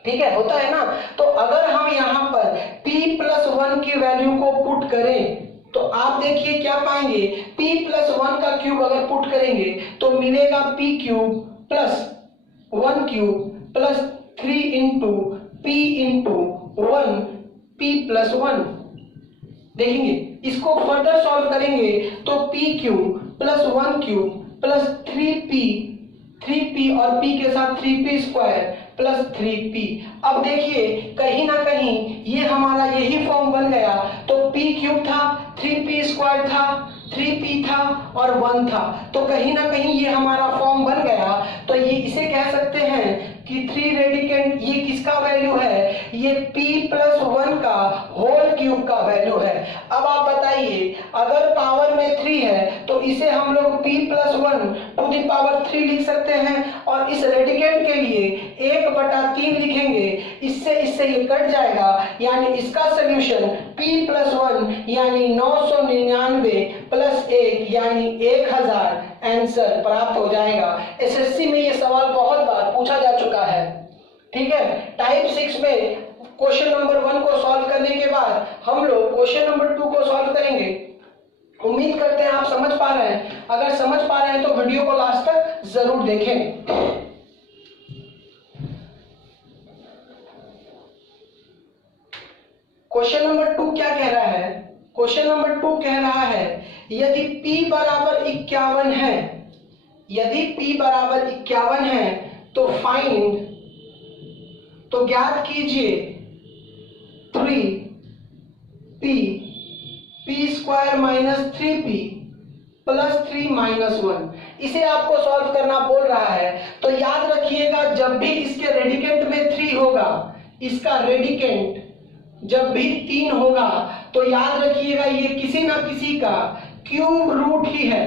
ठीक है, होता है ना। तो अगर हम यहाँ पर p प्लस 1 की वैल्यू को पुट करें तो आप देखिए क्या पाएंगे, p प्लस 1 का क्यूब अगर पुट करेंगे तो मिलेगा p cube plus 1 cube plus 3 into p into 1 p plus 1। देखेंगे इसको फर्दर सॉल्व करेंगे तो p cube plus 1 cube plus 3p और p के साथ 3p स्क्वायर प्लस 3p। अब देखिए कहीं ना कहीं ये हमारा यही फॉर्म बन गया। तो p क्यूब था, 3p स्क्वायर था 3p था और 1 था, तो कहीं ना कहीं ये हमारा फॉर्म बन गया। तो ये इसे कह सकते हैं कि 3 रेडिकेंट, ये किसका वैल्यू है, ये p प्लस 1 का होल क्यूब का वैल्यू है। अब आप बताइए, अगर पावर में 3 है तो इसे हम लोग p plus 1 to the power 3 लिख सकते हैं, और इस रेडिकेंट के लिए 1/3 लिखेंगे। इससे ये कट जाएगा, यानी इसका सोल्यूशन p प्लस 1 यानी 999 प्लस 1 यानी 1000 आंसर प्राप्त हो जाएगा। एसएससी में ये सवाल बहुत बार पूछा जा चुका है। ठीक है, टाइप 6 में क्वेश्चन नंबर 1 को सॉल्व करने के बाद हम लोग क्वेश्चन नंबर 2 को सॉल्व करेंगे। उम्मीद करते हैं आप समझ पा रहे हैं। अगर समझ पा रहे हैं तो वीडियो को लास्ट तक जरूर देखें। क्वेश्चन नंबर 2 क्या कह रहा है? क्वेश्चन नंबर 2 कह रहा है, यदि p बराबर 51 है, यदि p बराबर 51 है तो फाइंड, तो ज्ञात कीजिए 3p p square minus 3p plus 3 minus 1। इसे आपको सॉल्व करना बोल रहा है। तो याद रखिएगा, जब भी इसके रेडिकेंट में 3 होगा, इसका रेडिकेंट जब भी 3 होगा, तो याद रखिएगा ये किसी ना किसी का क्यूब रूट ही है,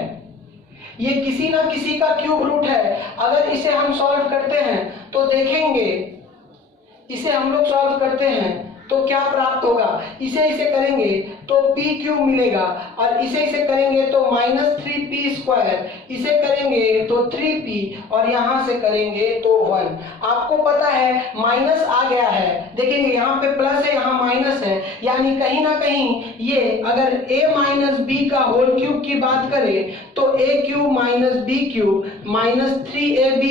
ये किसी ना किसी का क्यूब रूट है। अगर इसे हम सॉल्व करते हैं तो देखेंगे, इसे हम लोग सॉल्व करते हैं तो क्या प्राप्त होगा, इसे करेंगे तो p क्यूब मिलेगा, और इसे करेंगे तो माइनस 3p स्क्वायर, इसे करेंगे तो 3p, और यहां से करेंगे तो 1। आपको पता है माइनस आ गया है, देखेंगे यहाँ पे प्लस है, यहाँ माइनस है, यानी कहीं ना कहीं ये अगर a माइनस बी का होल क्यूब की बात करें तो a cube minus b cube minus 3ab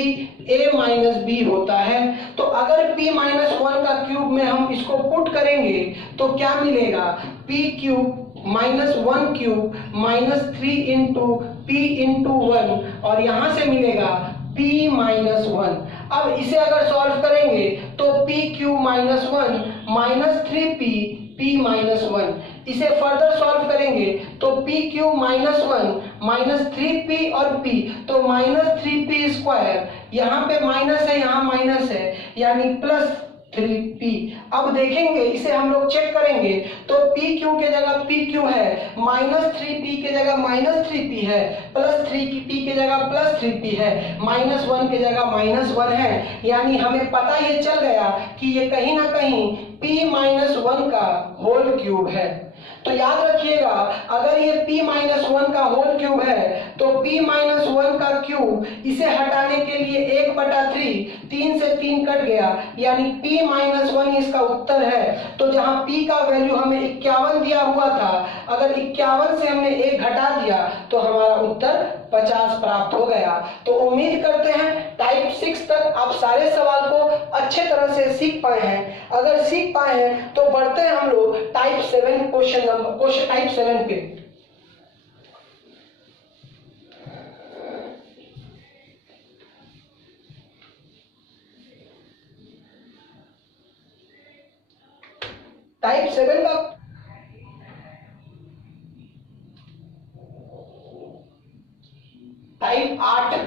a minus b होता है। तो अगर p माइनस 1 का क्यूब में हम इसको पुट करेंगे तो क्या मिलेगा, p cube minus 1 cube minus 3 into p into 1, और यहां से मिलेगा p माइनस 1। अब इसे अगर सॉल्व करेंगे तो p cube minus 1 minus 3p p minus 1। इसे फर्दर सॉल्व करेंगे तो p cube minus 1 minus 3p और p, तो माइनस 3p स्क्वायर, यहाँ पे माइनस है, यहाँ माइनस है, यानी प्लस 3p। अब देखेंगे, इसे हम लोग चेक करेंगे तो p क्यू के जगह p क्यू है, माइनस 3p के जगह माइनस 3p है, प्लस 3p के जगह प्लस 3p है, माइनस 1 के जगह माइनस 1 है, यानी हमें पता ये चल गया कि ये कहीं ना कहीं p माइनस 1 का होल क्यूब है। तो याद रखिएगा, अगर ये p माइनस 1 का होल क्यूब है तो p माइनस 1 का क्यूब, इसे हटाने के लिए 1/3, 3 से 3 कट गया, यानी p माइनस 1 इसका उत्तर है। तो जहां p का वैल्यू हमें 51 दिया हुआ था, अगर 51 से हमने 1 घटा दिया तो हमारा उत्तर 50 प्राप्त हो गया। तो उम्मीद करते हैं टाइप 6 तक आप सारे सवाल को अच्छे तरह से सीख पाए हैं। अगर सीख पाए हैं तो बढ़ते हैं हम लोग टाइप 7 क्वेश्चन टाइप 7 पे। टाइप 7 का type 8,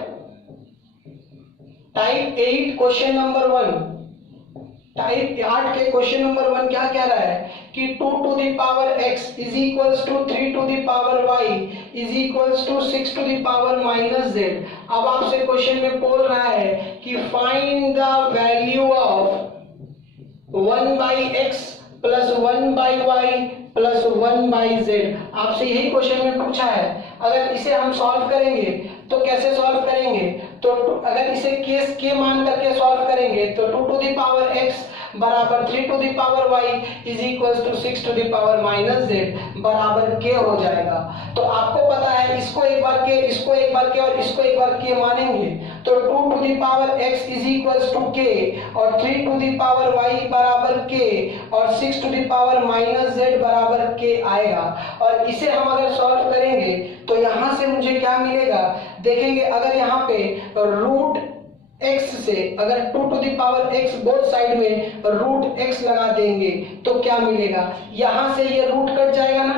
type 8 question number 1। Type 8 के क्वेश्चन नंबर 1 क्या कह रहा है कि 2 to the power x is equals to 3 to the power y is equals to 6 to the power minus z। अब आपसे क्वेश्चन में बोल रहा है कि find the value of 1 by x plus 1 by y plus 1 by z। आपसे यही question में पूछा है। अगर इसे हम सॉल्व करेंगे तो कैसे सॉल्व करेंगे, तो अगर इसे केस के मान करके सॉल्व करेंगे तो 2 टू द पावर x बराबर 3 to the power y is equals to 6 to the power minus z बराबर k हो जाएगा। तो आपको पता है, इसको एक बार k, इसको एक बार k और इसको एक बार k मानेंगे तो 2 to the power x is equals to k और 3 टू द पावर y बराबर k और 6 to the power minus z बराबर k आएगा। और इसे हम अगर सॉल्व करेंगे तो यहां से मुझे क्या मिलेगा, देखेंगे अगर यहाँ पे रूट x से अगर 2 to the power x both side में रूट x लगा देंगे तो क्या मिलेगा, यहां से ये रूट कट जाएगा ना,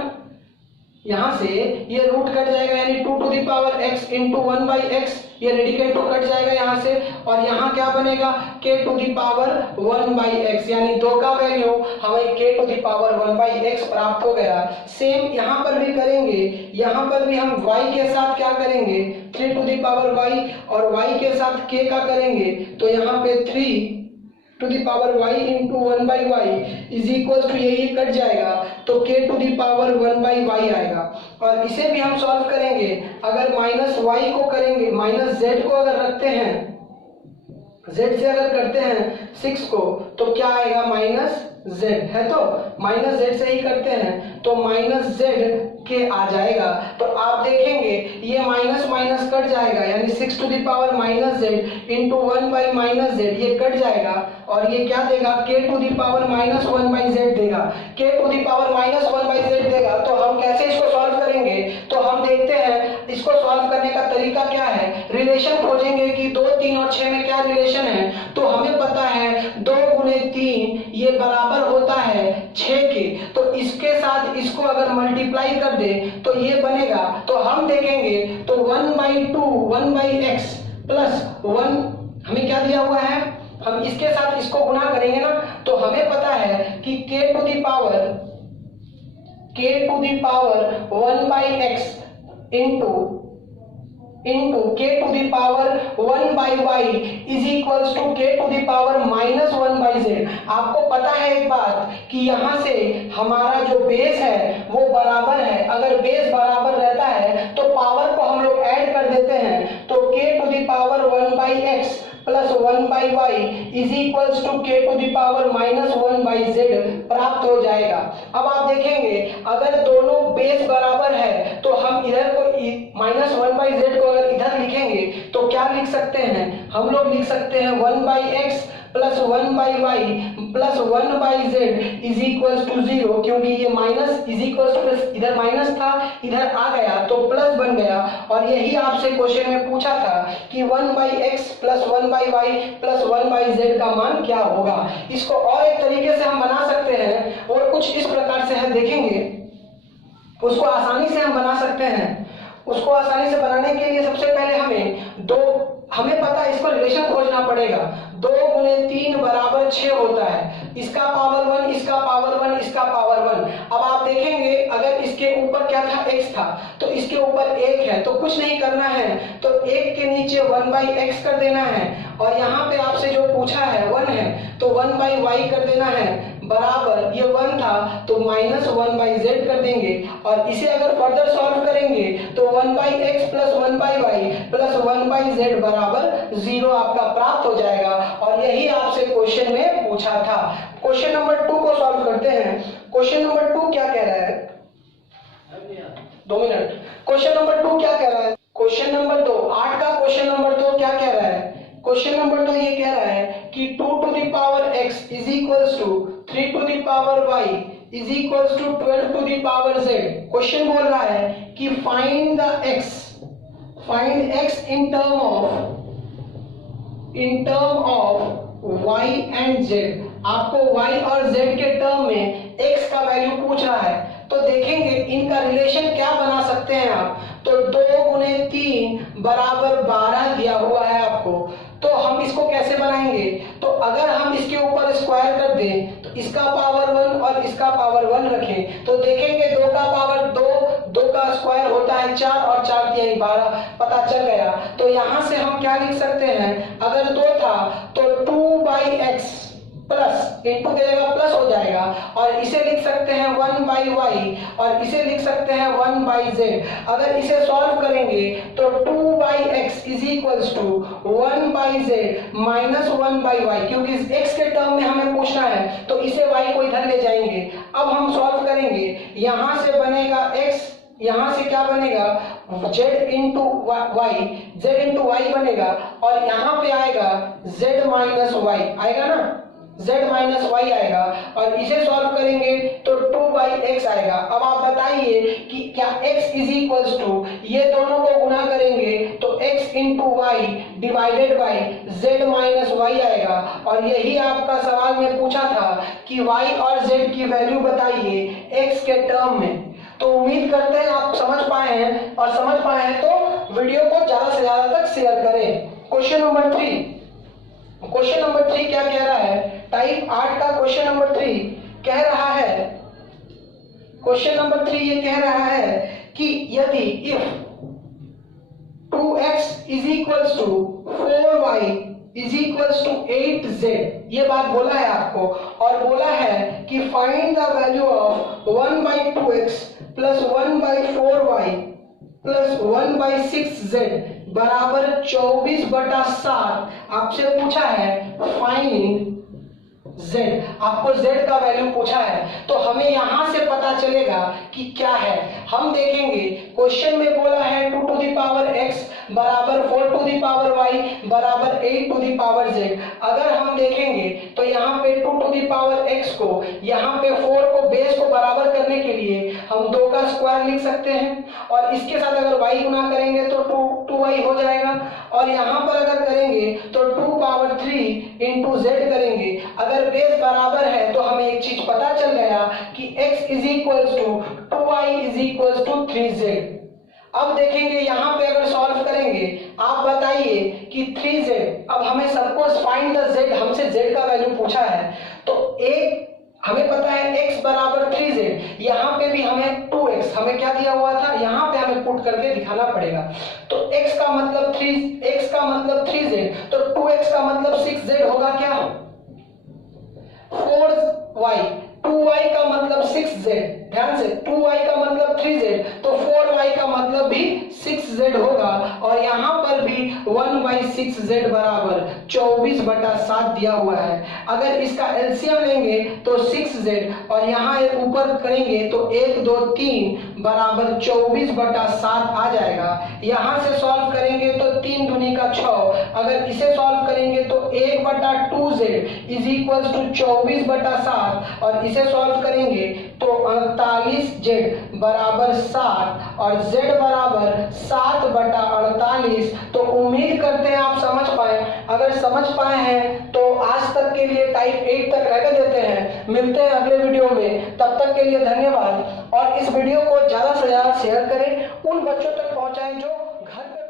यहाँ से ये रूट कट जाएगा, यानी 2 to the power x into 1/x, ये रेडिकल टू कट जाएगा यहाँ से, और यहाँ क्या बनेगा k to the power 1/x, यानी 2 का वैल्यू हमें k to the power 1/x प्राप्त हो गया। सेम यहाँ पर भी करेंगे, यहाँ पर भी हम y के साथ क्या करेंगे 3 टू द पावर y, और y के साथ k का करेंगे, तो यहाँ पे 3 to the power y into 1/y is equal to ये कट जाएगा, तो k to the power 1/y आएगा। और इसे भी हम सॉल्व करेंगे, अगर माइनस y को करेंगे, माइनस z को अगर रखते हैं, z से अगर करते हैं 6 को, तो क्या आएगा माइनस z है, तो माइनस z से ही करते हैं तो माइनस z के आ जाएगा। तो आप देखेंगे ये माइनस माइनस कट जाएगा, यानी 6 to the power minus z into 1/-z ये कट जाएगा, और ये क्या देगा k to the power -1/z देगा, k to the power -1/z देगा। तो हम कैसे इसको सॉल्व करेंगे, तो हम देखते हैं इसको सॉल्व करने का तरीका क्या है। रिलेशन खोजेंगे कि 2, 3 और 6 में क्या रिलेशन है, तो हमें पता है 2 गुणे 3 ये बराबर होता है 6 के, तो इसके साथ इसको अगर मल्टीप्लाई कर दे तो ये बनेगा, तो हम देखेंगे तो 1/2 1/x प्लस 1 हमें क्या दिया हुआ है, हम इसके साथ इसको गुणा करेंगे ना, तो हमें पता है कि k to the power 1/x into k to the power 1/y is equals to k to the power -1/z। आपको पता है एक बात कि यहाँ से हमारा जो बेस है वो बराबर है, अगर बेस बराबर रहता है तो पावर को हम लोग ऐड कर देते हैं, तो k to the power 1/x plus 1/y is equals to k to the power -1/z प्राप्त हो जाएगा। अब आप देखेंगे अगर दोनों बेस बराबर है तो हम इधर को -1/z को अगर इधर लिखेंगे तो क्या लिख सकते हैं, हम लोग लिख सकते हैं 1/x plus 1/y plus 1/z is equals to 0, क्योंकि ये minus is equals to plus, इधर माइनस था इधर आ गया तो प्लस बन गया। और यही आपसे क्वेश्चन में पूछा था कि 1/x plus 1/y plus 1/z का मान क्या होगा। इसको और एक तरीके से हम बना सकते हैं, और कुछ इस प्रकार से है, देखेंगे उसको आसानी से हम बना सकते हैं। उसको आसानी से बनाने के लिए सबसे पहले हमें पता है इसको रिलेशन खोजना पड़ेगा। 2 गुणे 3 बराबर 6 होता है, इसका पावर 1 इसका पावर 1 इसका पावर 1। अब आप देखेंगे अगर इसके ऊपर क्या था x था, तो इसके ऊपर 1 है, तो कुछ नहीं करना है, तो 1 के नीचे 1/x कर देना है, और यहाँ पे आपसे जो पूछा है 1 है तो 1/y कर देना है, बराबर ये 1 था तो -1/z कर देंगे। और इसे अगर फर्दर सॉल्व करेंगे तो 1/x plus 1/y plus 1/z बराबर 0 आपका प्राप्त हो जाएगा। और यही आपसे क्वेश्चन में पूछा था। क्वेश्चन नंबर 2 को सॉल्व करते हैं। क्वेश्चन नंबर 2 क्या कह रहा है, 2 मिनट। क्वेश्चन नंबर 2 क्या कह रहा है, क्वेश्चन नंबर 2 8 का क्वेश्चन नंबर 2 क्या कह रहा है, क्वेश्चन नंबर 2 ये कह रहा है कि 2 to the power x is equals to 3 to the power y is equals to 12 to the power z। Question बोल रहा है कि find x in term of y and z। आपको y और z के टर्म में x का value पूछ रहा है, तो देखेंगे इनका रिलेशन क्या बना सकते हैं आप। तो 2 गुणे 3 बराबर 12 दिया हुआ है आपको, तो हम इसको कैसे बनाएंगे, तो अगर हम इसके ऊपर स्क्वायर कर दें तो इसका पावर 1 और इसका पावर 1 रखें, तो देखेंगे 2 का पावर 2 का स्क्वायर होता है 4 और 4 यानी 12, पता चल गया। तो यहाँ से हम क्या लिख सकते हैं, अगर 2 था तो 2/x प्लस इंटू के जगह प्लस हो जाएगा, और इसे लिख सकते हैं 1/y और इसे लिख सकते हैं 1/z। अगर इसे सॉल्व करेंगे तो 2/x is equals to 1/z minus 1/y, क्योंकि x के टर्म में हमें पूछना है तो इसे y को इधर ले जाएंगे। अब हम सॉल्व करेंगे, यहाँ से बनेगा x, यहाँ से क्या बनेगा z इंटू y बनेगा, और यहाँ पे आएगा z माइनस y आएगा ना, z माइनस वाई आएगा, और इसे सॉल्व करेंगे तो 2/x आएगा। अब आप बताइए कि क्या x इज इक्वल्स टू, ये दोनों को गुणा करेंगे तो x into y divided by z minus y आएगा। और यही आपका सवाल में पूछा था कि y और z की वैल्यू बताइए x के टर्म में। तो उम्मीद करते हैं आप समझ पाए हैं, और समझ पाए हैं तो वीडियो को ज्यादा से ज्यादा तक शेयर करें। क्वेश्चन नंबर 3 क्या कह रहा है? टाइप 8 का क्वेश्चन नंबर 3 कह रहा है, क्वेश्चन नंबर 3 ये कह रहा है कि यदि if 2x is equals to 4y is equals to 8z, ये बात बोला है आपको, और बोला है कि find the value of 1/2x plus 1/4y plus 1/6z बराबर 24/7। आपसे पूछा है फाइंड z, आपको z का वैल्यू पूछा है, तो हमें यहां से पता चलेगा कि क्या है। हम देखेंगे क्वेश्चन में बोला है 2 टू द पावर x बराबर 4 टू द पावर y बराबर 8 टू द पावर z। अगर हम देखेंगे तो यहाँ पे 2 टू द पावर x को, यहाँ पे 4 को बेस को बराबर करने के लिए हम 2 का स्क्वायर लिख सकते हैं, और इसके साथ अगर y गुना करेंगे तो 2y हो जाएगा, और यहाँ पर अगर करेंगे तो 2 पावर 3 इंटू z करेंगे। अगर बेस बराबर है तो हमें एक चीज पता चल गया कि x is equals to 2y is equals to 3z। अब देखेंगे यहाँ पे अगर सॉल्व करेंगे, आप बताइए कि 3z, अब हमें सपोज फाइंड द z, हमसे z का वैल्यू पूछा है, तो एक हमें पता है x बराबर 3z, यहाँ पे भी हमें 2x, हमें क्या दिया हुआ था, यहाँ पे हमें पुट करके दिखाना पड़ेगा। तो x का मतलब 3z, तो 2x का मतलब 6z होगा क्या, 4y, 2y का मतलब 6z, ध्यान से 2y का मतलब 3z, तो 4y का मतलब भी 6z होगा, और यहाँ पर भी 1/6z बराबर 24/7 दिया हुआ है। अगर इसका एलसीएम लेंगे तो 6z, और यहाँ एक ऊपर करेंगे तो 1 2 3 बराबर 24/7 आ जाएगा। यहाँ से सॉल्व करेंगे तो 3 दूनी का 6, अगर इसे सॉल्व करेंगे तो 1/2z इज इक्वल्स टू 24/7, और इसे सॉल्व करेंगे तो 48z बराबर 7 और z बराबर 7/48। तो उम्मीद करते हैं आप समझ पाए। अगर समझ पाए हैं तो आज तक के लिए टाइप 8 तक रहने देते हैं। मिलते हैं अगले वीडियो में, तब तक के लिए धन्यवाद। और इस वीडियो को ज्यादा से ज्यादा शेयर करें, उन बच्चों तक पहुंचाएं जो घर पे